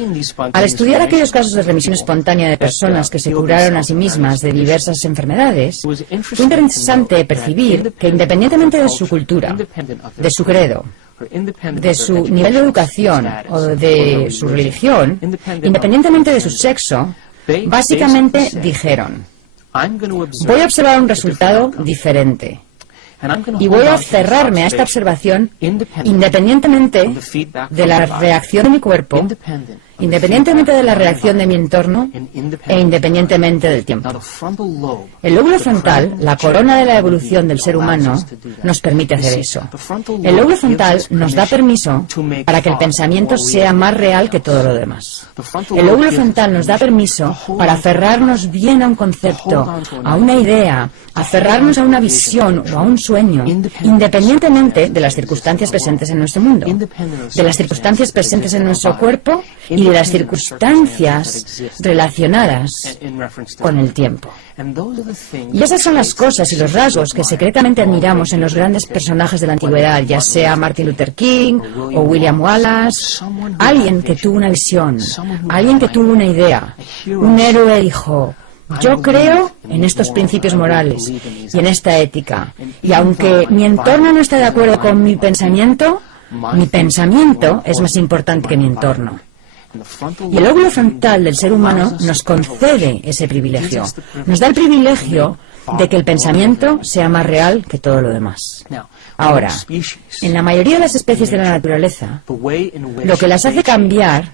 al estudiar aquellos casos de remisión espontánea de personas que se curaron a sí mismas de diversas enfermedades, fue interesante percibir que independientemente de su cultura, de su credo, de su nivel de educación o de su religión, independientemente de su sexo, básicamente dijeron, voy a observar un resultado diferente y voy a cerrarme a esta observación independientemente de la reacción de mi cuerpo, independientemente de la reacción de mi entorno e independientemente del tiempo. El lóbulo frontal, la corona de la evolución del ser humano, nos permite hacer eso. El lóbulo frontal nos da permiso para que el pensamiento sea más real que todo lo demás. El lóbulo frontal nos da permiso para aferrarnos bien a un concepto, a una idea, aferrarnos a una visión o a un sueño, independientemente de las circunstancias presentes en nuestro mundo, de las circunstancias presentes en nuestro cuerpo y de las circunstancias relacionadas con el tiempo. Y esas son las cosas y los rasgos que secretamente admiramos en los grandes personajes de la antigüedad, ya sea Martin Luther King o William Wallace. Alguien que tuvo una visión, alguien que tuvo una idea, un héroe dijo, Yo creo en estos principios morales y en esta ética. Y aunque mi entorno no está de acuerdo con mi pensamiento es más importante que mi entorno. Y el lóbulo frontal del ser humano nos concede ese privilegio. Nos da el privilegio de que el pensamiento sea más real que todo lo demás. Ahora, en la mayoría de las especies de la naturaleza, lo que las hace cambiar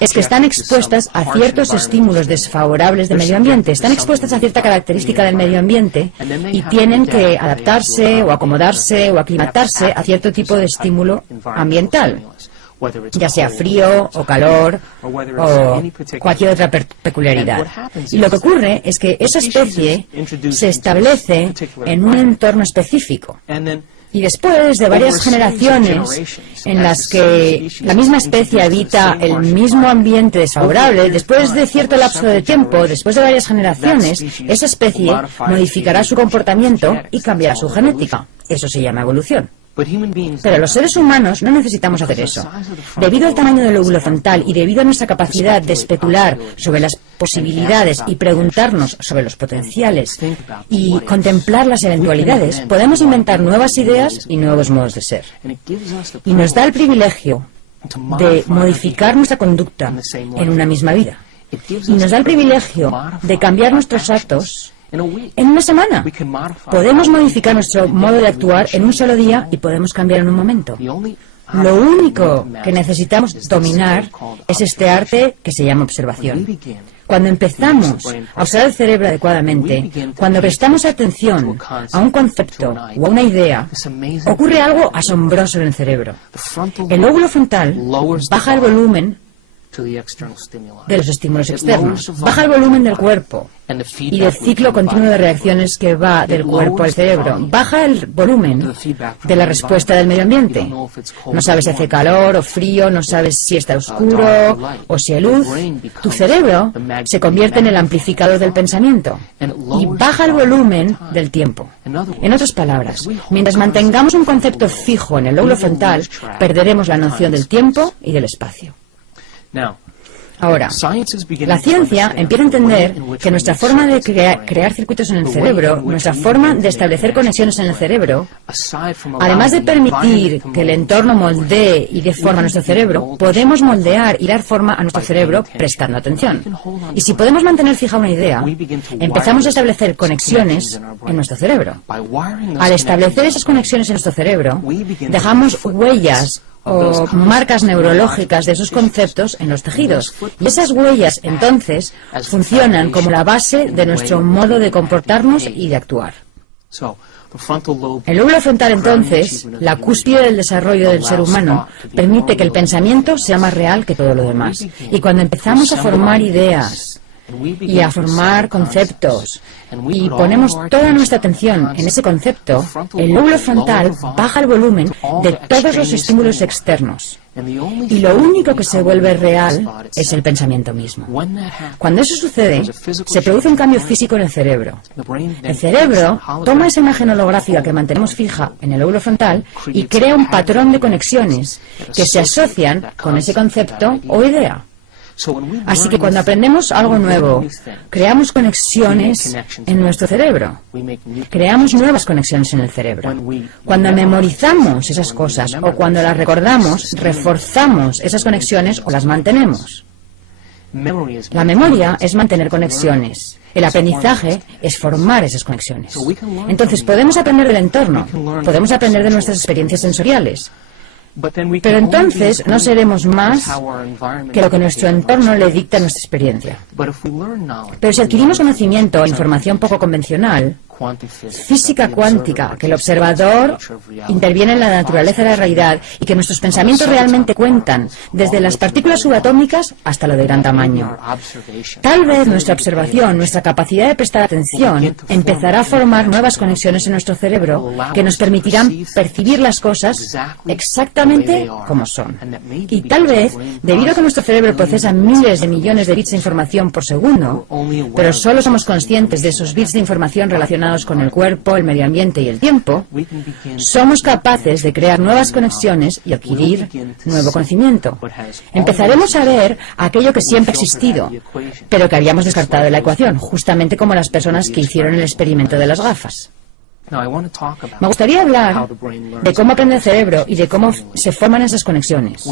es que están expuestas a ciertos estímulos desfavorables del medio ambiente, están expuestas a cierta característica del medio ambiente y tienen que adaptarse o acomodarse o aclimatarse a cierto tipo de estímulo ambiental, ya sea frío o calor o cualquier otra peculiaridad. Y lo que ocurre es que esa especie se establece en un entorno específico. Y después de varias generaciones en las que la misma especie habita el mismo ambiente desfavorable, después de cierto lapso de tiempo, después de varias generaciones, esa especie modificará su comportamiento y cambiará su genética. Eso se llama evolución. Pero los seres humanos no necesitamos hacer eso. Debido al tamaño del lóbulo frontal y debido a nuestra capacidad de especular sobre las posibilidades y preguntarnos sobre los potenciales y contemplar las eventualidades, podemos inventar nuevas ideas y nuevos modos de ser. Y nos da el privilegio de modificar nuestra conducta en una misma vida. Y nos da el privilegio de cambiar nuestros actos en una semana. Podemos modificar nuestro modo de actuar en un solo día y podemos cambiar en un momento. Lo único que necesitamos dominar es este arte que se llama observación. Cuando empezamos a usar el cerebro adecuadamente, cuando prestamos atención a un concepto o a una idea, ocurre algo asombroso en el cerebro. El lóbulo frontal baja el volumen de los estímulos externos, baja el volumen del cuerpo y del ciclo continuo de reacciones que va del cuerpo al cerebro, baja el volumen de la respuesta del medio ambiente. No sabes si hace calor o frío, no sabes si está oscuro o si hay luz. Tu cerebro se convierte en el amplificador del pensamiento y baja el volumen del tiempo. En otras palabras, mientras mantengamos un concepto fijo en el lóbulo frontal, perderemos la noción del tiempo y del espacio. Ahora, la ciencia empieza a entender que nuestra forma de crear circuitos en el cerebro, nuestra forma de establecer conexiones en el cerebro, además de permitir que el entorno moldee y dé forma a nuestro cerebro, podemos moldear y dar forma a nuestro cerebro prestando atención. Y si podemos mantener fija una idea, empezamos a establecer conexiones en nuestro cerebro. Al establecer esas conexiones en nuestro cerebro, dejamos huellas o marcas neurológicas de esos conceptos en los tejidos. Y esas huellas, entonces, funcionan como la base de nuestro modo de comportarnos y de actuar. El lóbulo frontal, entonces, la cúspide del desarrollo del ser humano, permite que el pensamiento sea más real que todo lo demás. Y cuando empezamos a formar ideas y a formar conceptos y ponemos toda nuestra atención en ese concepto, el lóbulo frontal baja el volumen de todos los estímulos externos. Y lo único que se vuelve real es el pensamiento mismo. Cuando eso sucede, se produce un cambio físico en el cerebro. El cerebro toma esa imagen holográfica que mantenemos fija en el lóbulo frontal y crea un patrón de conexiones que se asocian con ese concepto o idea. Así que cuando aprendemos algo nuevo, creamos conexiones en nuestro cerebro. Creamos nuevas conexiones en el cerebro. Cuando memorizamos esas cosas o cuando las recordamos, reforzamos esas conexiones o las mantenemos. La memoria es mantener conexiones. El aprendizaje es formar esas conexiones. Entonces podemos aprender del entorno, podemos aprender de nuestras experiencias sensoriales. Pero entonces no seremos más que lo que nuestro entorno le dicta a nuestra experiencia. Pero si adquirimos conocimiento o información poco convencional, física cuántica, que el observador interviene en la naturaleza de la realidad y que nuestros pensamientos realmente cuentan, desde las partículas subatómicas hasta lo de gran tamaño. Tal vez nuestra observación, nuestra capacidad de prestar atención, empezará a formar nuevas conexiones en nuestro cerebro que nos permitirán percibir las cosas exactamente como son. Y tal vez, debido a que nuestro cerebro procesa miles de millones de bits de información por segundo, pero solo somos conscientes de esos bits de información relacionados relacionados con el cuerpo, el medio ambiente y el tiempo, somos capaces de crear nuevas conexiones y adquirir nuevo conocimiento. Empezaremos a ver aquello que siempre ha existido, pero que habíamos descartado de la ecuación, justamente como las personas que hicieron el experimento de las gafas. Me gustaría hablar de cómo aprende el cerebro y de cómo se forman esas conexiones.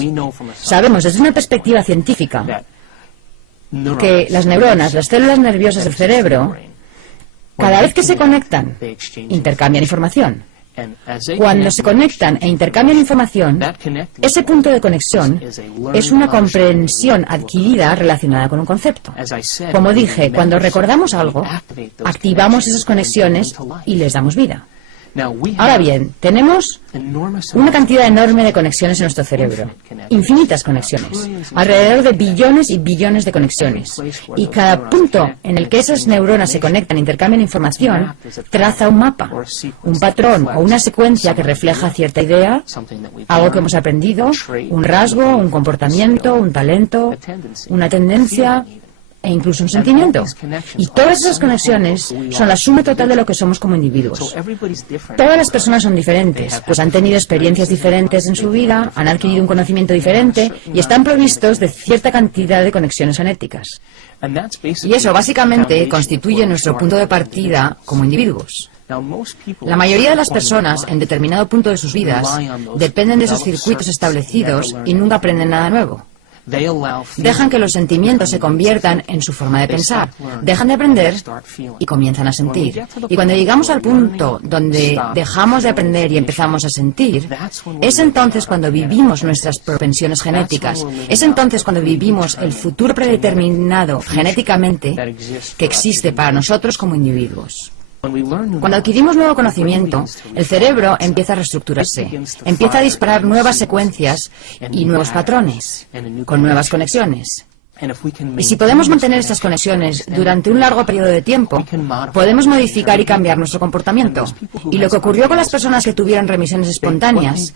Sabemos desde una perspectiva científica que las neuronas, las células nerviosas del cerebro, cada vez que se conectan, intercambian información. Cuando se conectan e intercambian información, ese punto de conexión es una comprensión adquirida relacionada con un concepto. Como dije, cuando recordamos algo, activamos esas conexiones y les damos vida. Ahora bien, tenemos una cantidad enorme de conexiones en nuestro cerebro, infinitas conexiones, alrededor de billones y billones de conexiones. Y cada punto en el que esas neuronas se conectan e intercambian información traza un mapa, un patrón o una secuencia que refleja cierta idea, algo que hemos aprendido, un rasgo, un comportamiento, un talento, una tendencia e incluso un sentimiento. Y todas esas conexiones son la suma total de lo que somos como individuos. Todas las personas son diferentes, pues han tenido experiencias diferentes en su vida, han adquirido un conocimiento diferente y están provistos de cierta cantidad de conexiones genéticas. Y eso básicamente constituye nuestro punto de partida como individuos. La mayoría de las personas en determinado punto de sus vidas dependen de esos circuitos establecidos y nunca aprenden nada nuevo. Dejan que los sentimientos se conviertan en su forma de pensar, dejan de aprender y comienzan a sentir. Y cuando llegamos al punto donde dejamos de aprender y empezamos a sentir, es entonces cuando vivimos nuestras propensiones genéticas, es entonces cuando vivimos el futuro predeterminado genéticamente que existe para nosotros como individuos. Cuando adquirimos nuevo conocimiento, el cerebro empieza a reestructurarse, empieza a disparar nuevas secuencias y nuevos patrones, con nuevas conexiones. Y si podemos mantener estas conexiones durante un largo periodo de tiempo, podemos modificar y cambiar nuestro comportamiento. Y lo que ocurrió con las personas que tuvieron remisiones espontáneas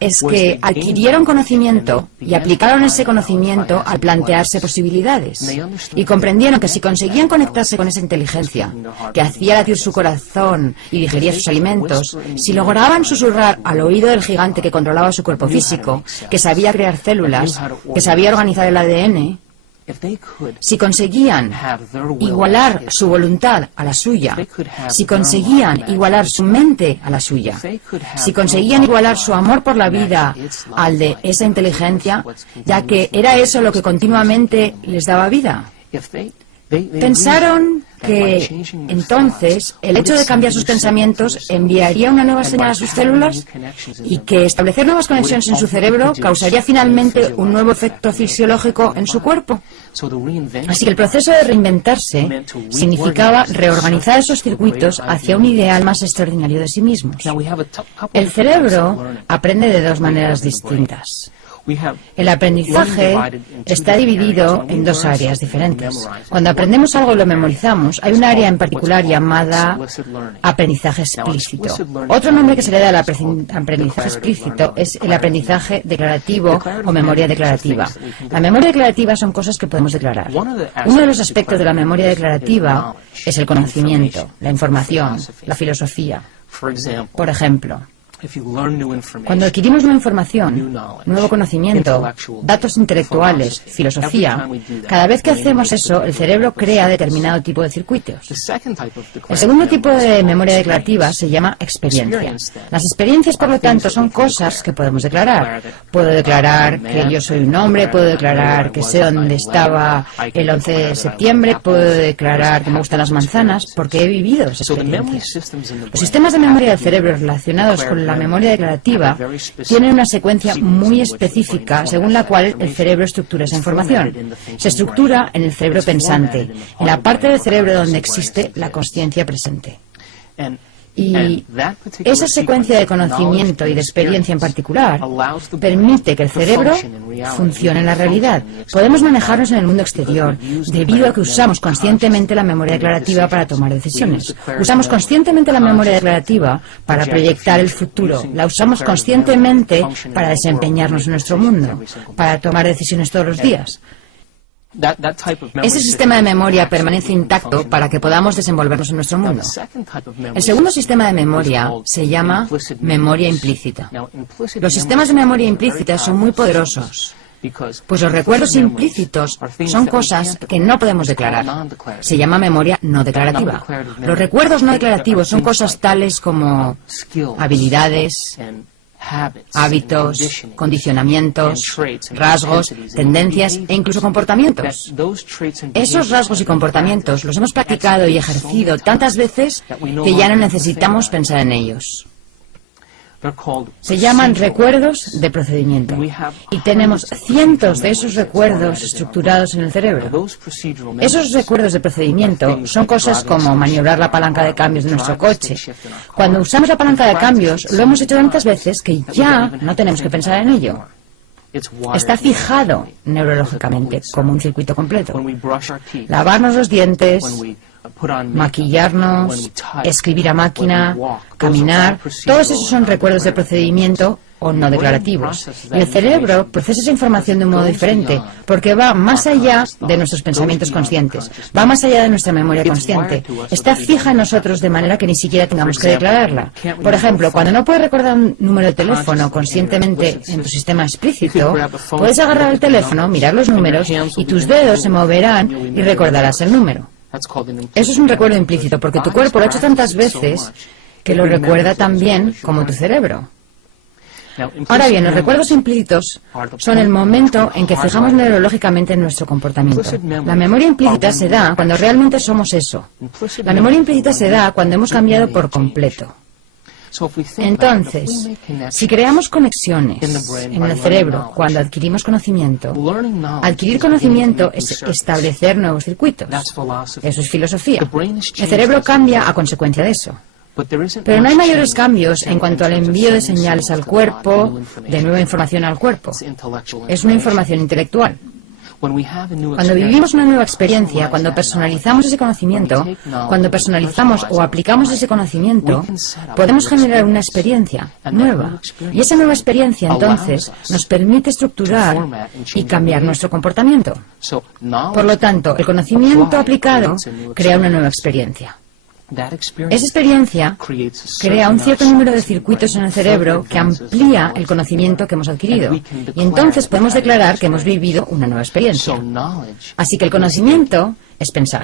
es que adquirieron conocimiento y aplicaron ese conocimiento al plantearse posibilidades. Y comprendieron que si conseguían conectarse con esa inteligencia, que hacía latir su corazón y digería sus alimentos, si lograban susurrar al oído del gigante que controlaba su cuerpo físico, que sabía crear células, que sabía organizar el ADN, si conseguían igualar su voluntad a la suya, si conseguían igualar su mente a la suya, si conseguían igualar su amor por la vida al de esa inteligencia, ya que era eso lo que continuamente les daba vida. Pensaron que entonces el hecho de cambiar sus pensamientos enviaría una nueva señal a sus células y que establecer nuevas conexiones en su cerebro causaría finalmente un nuevo efecto fisiológico en su cuerpo. Así que el proceso de reinventarse significaba reorganizar esos circuitos hacia un ideal más extraordinario de sí mismos. El cerebro aprende de dos maneras distintas. El aprendizaje está dividido en dos áreas diferentes. Cuando aprendemos algo y lo memorizamos, hay un área en particular llamada aprendizaje explícito. Otro nombre que se le da al aprendizaje explícito es el aprendizaje declarativo o memoria declarativa. La memoria declarativa son cosas que podemos declarar. Uno de los aspectos de la memoria declarativa es el conocimiento, la información, la filosofía. Por ejemplo, cuando adquirimos nueva información, nuevo conocimiento, datos intelectuales, filosofía, cada vez que hacemos eso, el cerebro crea determinado tipo de circuitos. El segundo tipo de memoria declarativa se llama experiencia. Las experiencias, por lo tanto, son cosas que podemos declarar. Puedo declarar que yo soy un hombre, puedo declarar que sé dónde estaba el 11 de septiembre, puedo declarar que me gustan las manzanas, porque he vivido esas experiencias. Los sistemas de memoria del cerebro relacionados con la memoria declarativa tiene una secuencia muy específica según la cual el cerebro estructura esa información. Se estructura en el cerebro pensante, en la parte del cerebro donde existe la consciencia presente. Y esa secuencia de conocimiento y de experiencia en particular permite que el cerebro funcione en la realidad. Podemos manejarnos en el mundo exterior debido a que usamos conscientemente la memoria declarativa para tomar decisiones. Usamos conscientemente la memoria declarativa para proyectar el futuro. La usamos conscientemente para desempeñarnos en nuestro mundo, para tomar decisiones todos los días. Ese sistema de memoria permanece intacto para que podamos desenvolvernos en nuestro mundo. El segundo sistema de memoria se llama memoria implícita. Los sistemas de memoria implícita son muy poderosos, pues los recuerdos implícitos son cosas que no podemos declarar. Se llama memoria no declarativa. Los recuerdos no declarativos son cosas tales como habilidades, hábitos, condicionamientos, rasgos, tendencias e incluso comportamientos. Esos rasgos y comportamientos los hemos practicado y ejercido tantas veces que ya no necesitamos pensar en ellos. Se llaman recuerdos de procedimiento y tenemos cientos de esos recuerdos estructurados en el cerebro. Esos recuerdos de procedimiento son cosas como maniobrar la palanca de cambios de nuestro coche. Cuando usamos la palanca de cambios lo hemos hecho tantas veces que ya no tenemos que pensar en ello. Está fijado neurológicamente como un circuito completo. Lavarnos los dientes, maquillarnos, escribir a máquina, caminar, todos esos son recuerdos de procedimiento o no declarativos. Y el cerebro procesa esa información de un modo diferente, porque va más allá de nuestros pensamientos conscientes, va más allá de nuestra memoria consciente. Está fija en nosotros de manera que ni siquiera tengamos que declararla. Por ejemplo, cuando no puedes recordar un número de teléfono conscientemente en tu sistema explícito, puedes agarrar el teléfono, mirar los números y tus dedos se moverán y recordarás el número. Eso es un recuerdo implícito, porque tu cuerpo lo ha hecho tantas veces que lo recuerda tan bien como tu cerebro. Ahora bien, los recuerdos implícitos son el momento en que fijamos neurológicamente en nuestro comportamiento. La memoria implícita se da cuando realmente somos eso. La memoria implícita se da cuando hemos cambiado por completo. Entonces, si creamos conexiones en el cerebro cuando adquirimos conocimiento, adquirir conocimiento es establecer nuevos circuitos. Eso es filosofía. El cerebro cambia a consecuencia de eso. Pero no hay mayores cambios en cuanto al envío de señales al cuerpo, de nueva información al cuerpo. Es una información intelectual. Cuando vivimos una nueva experiencia, cuando personalizamos ese conocimiento, cuando personalizamos o aplicamos ese conocimiento, podemos generar una experiencia nueva. Y esa nueva experiencia, entonces, nos permite estructurar y cambiar nuestro comportamiento. Por lo tanto, el conocimiento aplicado crea una nueva experiencia. Esa experiencia crea un cierto número de circuitos en el cerebro que amplía el conocimiento que hemos adquirido. Y entonces podemos declarar que hemos vivido una nueva experiencia. Así que el conocimiento es pensar.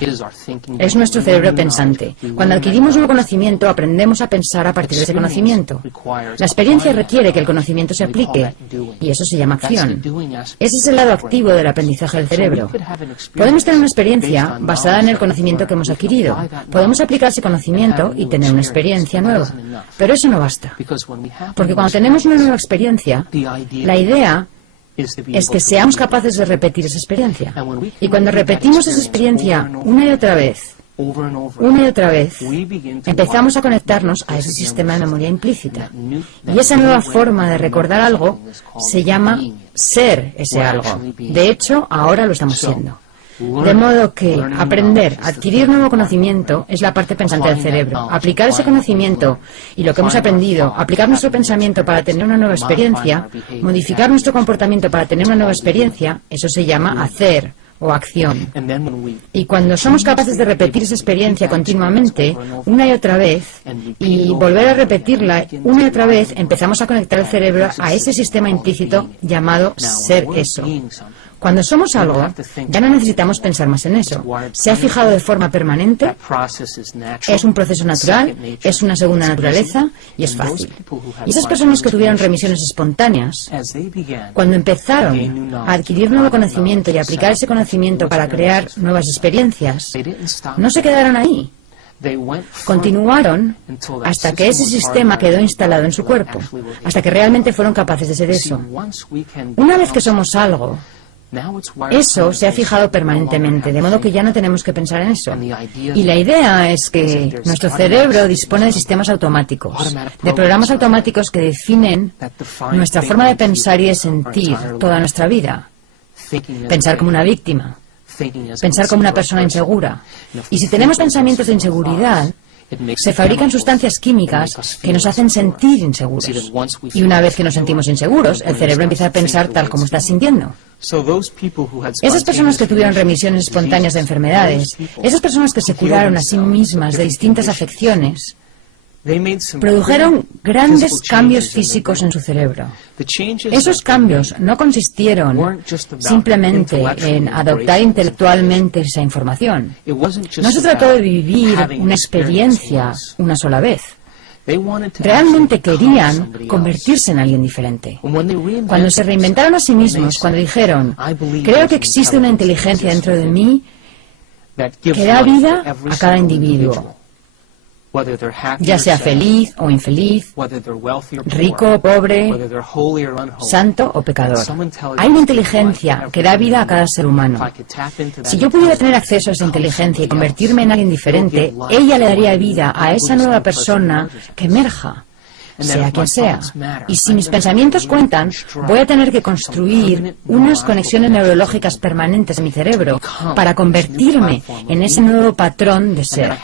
Es nuestro cerebro pensante. Cuando adquirimos nuevo conocimiento, aprendemos a pensar a partir de ese conocimiento. La experiencia requiere que el conocimiento se aplique, y eso se llama acción. Ese es el lado activo del aprendizaje del cerebro. Podemos tener una experiencia basada en el conocimiento que hemos adquirido. Podemos aplicar ese conocimiento y tener una experiencia nueva. Pero eso no basta. Porque cuando tenemos una nueva experiencia, la idea es que seamos capaces de repetir esa experiencia. Y cuando repetimos esa experiencia una y otra vez, empezamos a conectarnos a ese sistema de memoria implícita. Y esa nueva forma de recordar algo se llama ser ese algo. De hecho, ahora lo estamos siendo. De modo que aprender, adquirir nuevo conocimiento es la parte pensante del cerebro. Aplicar ese conocimiento y lo que hemos aprendido, aplicar nuestro pensamiento para tener una nueva experiencia, modificar nuestro comportamiento para tener una nueva experiencia, eso se llama hacer o acción. Y cuando somos capaces de repetir esa experiencia continuamente, una y otra vez, y volver a repetirla una y otra vez, empezamos a conectar el cerebro a ese sistema implícito llamado ser eso. Cuando somos algo, ya no necesitamos pensar más en eso. Se ha fijado de forma permanente, es un proceso natural, es una segunda naturaleza y es fácil. Y esas personas que tuvieron remisiones espontáneas, cuando empezaron a adquirir nuevo conocimiento y aplicar ese conocimiento para crear nuevas experiencias, no se quedaron ahí. Continuaron hasta que ese sistema quedó instalado en su cuerpo, hasta que realmente fueron capaces de ser eso. Una vez que somos algo, eso se ha fijado permanentemente, de modo que ya no tenemos que pensar en eso. Y la idea es que nuestro cerebro dispone de sistemas automáticos, de programas automáticos que definen nuestra forma de pensar y de sentir toda nuestra vida. Pensar como una víctima, pensar como una persona insegura. Y si tenemos pensamientos de inseguridad, Se fabrican sustancias químicas que nos hacen sentir inseguros. Y una vez que nos sentimos inseguros, el cerebro empieza a pensar tal como estás sintiendo. Esas personas que tuvieron remisiones espontáneas de enfermedades, esas personas que se curaron a sí mismas de distintas afecciones, produjeron grandes cambios físicos en su cerebro. Esos cambios no consistieron simplemente en adoptar intelectualmente esa información. No se trató de vivir una experiencia una sola vez. Realmente querían convertirse en alguien diferente. Cuando se reinventaron a sí mismos, cuando dijeron, creo que existe una inteligencia dentro de mí que da vida a cada individuo, ya sea feliz o infeliz, rico o pobre, santo o pecador. Hay una inteligencia que da vida a cada ser humano. Si yo pudiera tener acceso a esa inteligencia y convertirme en alguien diferente, ella le daría vida a esa nueva persona que emerja, sea quien sea. Y si mis pensamientos cuentan, voy a tener que construir unas conexiones neurológicas permanentes en mi cerebro para convertirme en ese nuevo patrón de ser.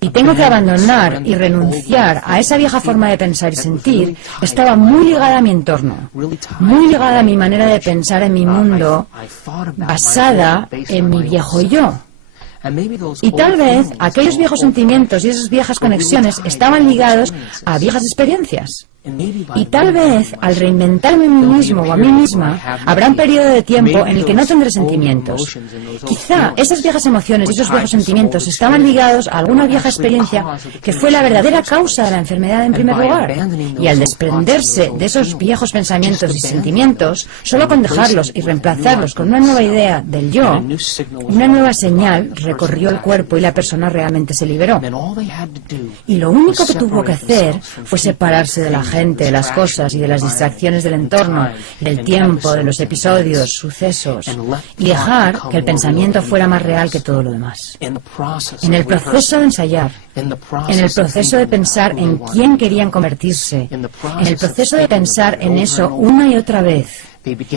Y tengo que abandonar y renunciar a esa vieja forma de pensar y sentir. Estaba muy ligada a mi entorno, muy ligada a mi manera de pensar en mi mundo, basada en mi viejo yo. Y tal vez aquellos viejos sentimientos y esas viejas conexiones estaban ligados a viejas experiencias. Y tal vez, al reinventarme a mí mismo o a mí misma, habrá un periodo de tiempo en el que no tendré sentimientos. Quizá esas viejas emociones y esos viejos sentimientos estaban ligados a alguna vieja experiencia que fue la verdadera causa de la enfermedad en primer lugar. Y al desprenderse de esos viejos pensamientos y sentimientos, solo con dejarlos y reemplazarlos con una nueva idea del yo, una nueva señal recorrió el cuerpo y la persona realmente se liberó. Y lo único que tuvo que hacer fue separarse de la gente, de las cosas y de las distracciones del entorno, del tiempo, de los episodios, sucesos, y dejar que el pensamiento fuera más real que todo lo demás. En el proceso de ensayar, en el proceso de pensar en quién querían convertirse, en el proceso de pensar en eso una y otra vez,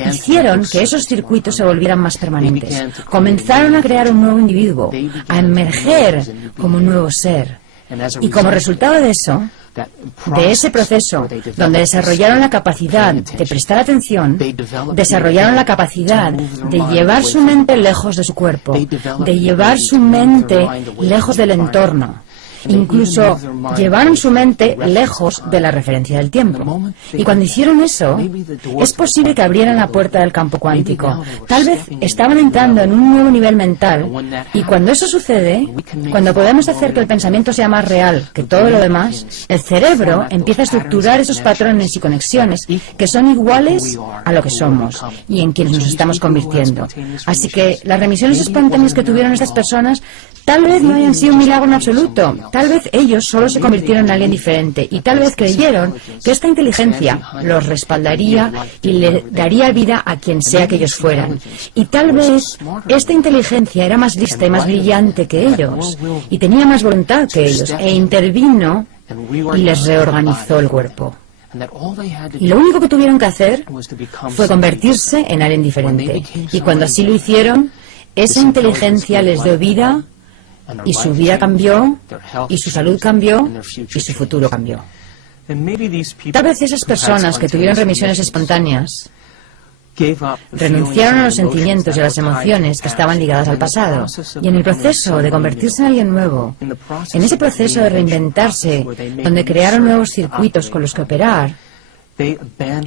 hicieron que esos circuitos se volvieran más permanentes. Comenzaron a crear un nuevo individuo, a emerger como un nuevo ser. Y como resultado de eso, de ese proceso, donde desarrollaron la capacidad de prestar atención, desarrollaron la capacidad de llevar su mente lejos de su cuerpo, de llevar su mente lejos del entorno. Incluso llevaron su mente lejos de la referencia del tiempo. Y cuando hicieron eso, es posible que abrieran la puerta del campo cuántico. Tal vez estaban entrando en un nuevo nivel mental, y cuando eso sucede, cuando podemos hacer que el pensamiento sea más real que todo lo demás, el cerebro empieza a estructurar esos patrones y conexiones que son iguales a lo que somos y en quienes nos estamos convirtiendo. Así que las remisiones espontáneas que tuvieron estas personas tal vez no hayan sido un milagro en absoluto. Tal vez ellos solo se convirtieron en alguien diferente y tal vez creyeron que esta inteligencia los respaldaría y le daría vida a quien sea que ellos fueran. Y tal vez esta inteligencia era más lista y más brillante que ellos y tenía más voluntad que ellos e intervino y les reorganizó el cuerpo. Y lo único que tuvieron que hacer fue convertirse en alguien diferente. Y cuando así lo hicieron, esa inteligencia les dio vida, y su vida cambió, y su salud cambió, y su futuro cambió. Tal vez esas personas que tuvieron remisiones espontáneas renunciaron a los sentimientos y a las emociones que estaban ligadas al pasado. Y en el proceso de convertirse en alguien nuevo, en ese proceso de reinventarse, donde crearon nuevos circuitos con los que operar,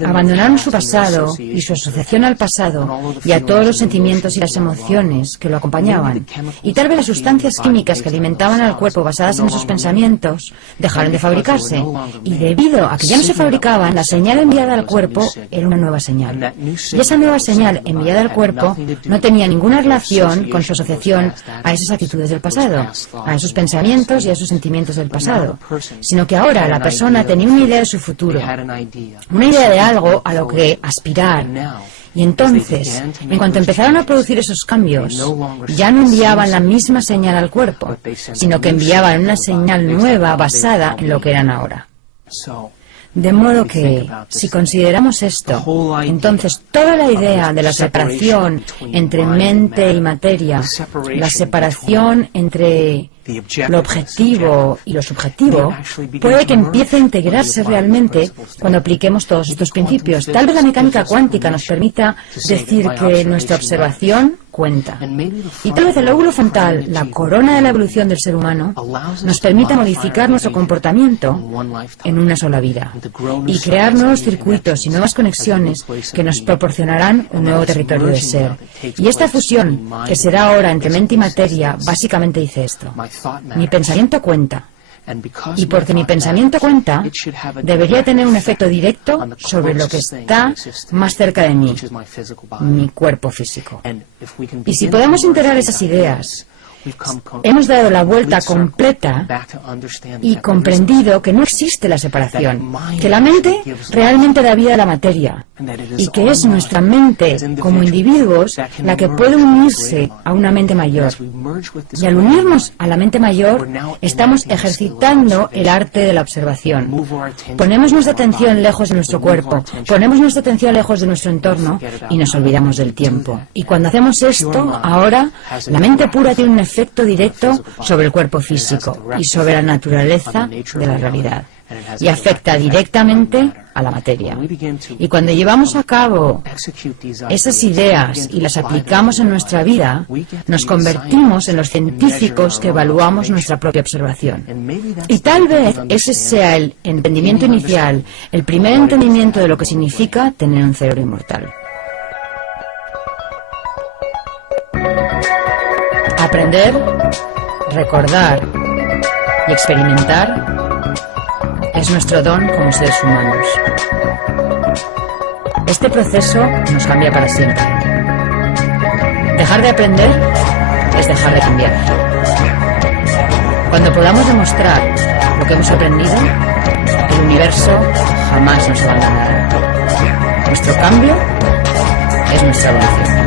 abandonaron su pasado y su asociación al pasado y a todos los sentimientos y las emociones que lo acompañaban. Y tal vez las sustancias químicas que alimentaban al cuerpo basadas en esos pensamientos dejaron de fabricarse. Y debido a que ya no se fabricaban, la señal enviada al cuerpo era una nueva señal. Y esa nueva señal enviada al cuerpo no tenía ninguna relación con su asociación a esas actitudes del pasado, a esos pensamientos y a esos sentimientos del pasado, sino que ahora la persona tenía una idea de su futuro, una idea de algo a lo que aspirar. Y entonces, en cuanto empezaron a producir esos cambios, ya no enviaban la misma señal al cuerpo, sino que enviaban una señal nueva basada en lo que eran ahora. De modo que, si consideramos esto, entonces toda la idea de la separación entre mente y materia, la separación entre Lo objetivo y lo subjetivo puede que empiece a integrarse realmente cuando apliquemos todos estos principios. Tal vez la mecánica cuántica nos permita decir que nuestra observación cuenta. Y tal vez el lóbulo frontal, la corona de la evolución del ser humano, nos permita modificar nuestro comportamiento en una sola vida y crear nuevos circuitos y nuevas conexiones que nos proporcionarán un nuevo territorio de ser. Y esta fusión, que será ahora entre mente y materia, básicamente dice esto: mi pensamiento cuenta. Y porque mi pensamiento cuenta, debería tener un efecto directo sobre lo que está más cerca de mí, mi cuerpo físico. Y si podemos integrar esas ideas, hemos dado la vuelta completa y comprendido que no existe la separación, que la mente realmente da vida a la materia y que es nuestra mente como individuos la que puede unirse a una mente mayor. Y al unirnos a la mente mayor, estamos ejercitando el arte de la observación. Ponemos nuestra atención lejos de nuestro cuerpo, ponemos nuestra atención lejos de nuestro entorno y nos olvidamos del tiempo. Y cuando hacemos esto, ahora, la mente pura tiene un efecto directo sobre el cuerpo físico y sobre la naturaleza de la realidad, y afecta directamente a la materia. Y cuando llevamos a cabo esas ideas y las aplicamos en nuestra vida, nos convertimos en los científicos que evaluamos nuestra propia observación. Y tal vez ese sea el entendimiento inicial, el primer entendimiento de lo que significa tener un cerebro inmortal. Aprender, recordar y experimentar es nuestro don como seres humanos. Este proceso nos cambia para siempre. Dejar de aprender es dejar de cambiar. Cuando podamos demostrar lo que hemos aprendido, el universo jamás nos abandonará. Nuestro cambio es nuestra evolución.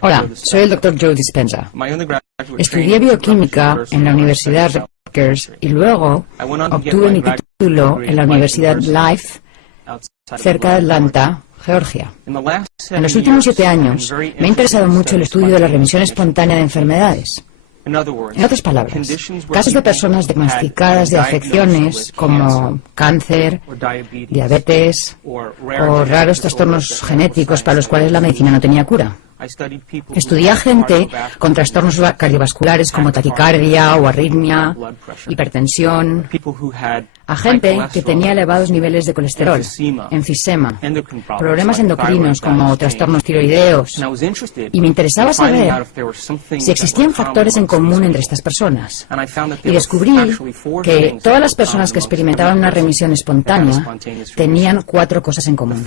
Hola, soy el Dr. Joe Dispenza. Estudié bioquímica en la Universidad Rutgers y luego obtuve mi título en la Universidad Life, cerca de Atlanta, Georgia. En los últimos 7 años me ha interesado mucho el estudio de la remisión espontánea de enfermedades. En otras palabras, casos de personas diagnosticadas de afecciones como cáncer, diabetes o raros trastornos genéticos para los cuales la medicina no tenía cura. Estudié a gente con trastornos cardiovasculares como taquicardia o arritmia, hipertensión, a gente que tenía elevados niveles de colesterol, enfisema, problemas endocrinos como trastornos tiroideos, y me interesaba saber si existían factores en común entre estas personas. Y descubrí que todas las personas que experimentaban una remisión espontánea tenían 4 cosas en común.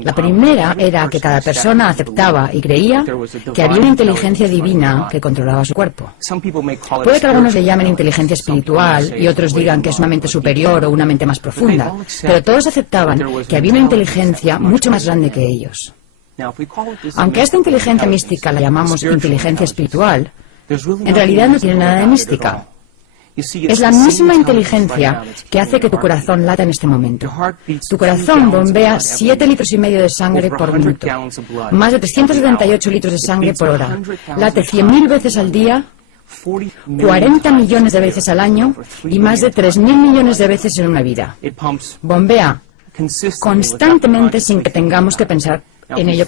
La primera era que cada persona aceptaba y creía creía que había una inteligencia divina que controlaba su cuerpo. Puede que algunos le llamen inteligencia espiritual y otros digan que es una mente superior o una mente más profunda, pero todos aceptaban que había una inteligencia mucho más grande que ellos. Aunque a esta inteligencia mística la llamamos inteligencia espiritual, en realidad no tiene nada de mística. Es la misma inteligencia que hace que tu corazón lata en este momento. Tu corazón bombea 7,5 litros de sangre por minuto, más de 378 litros de sangre por hora. Late 100.000 veces al día, 40 millones de veces al año y más de 3.000 millones de veces en una vida. Bombea constantemente sin que tengamos que pensar en ello.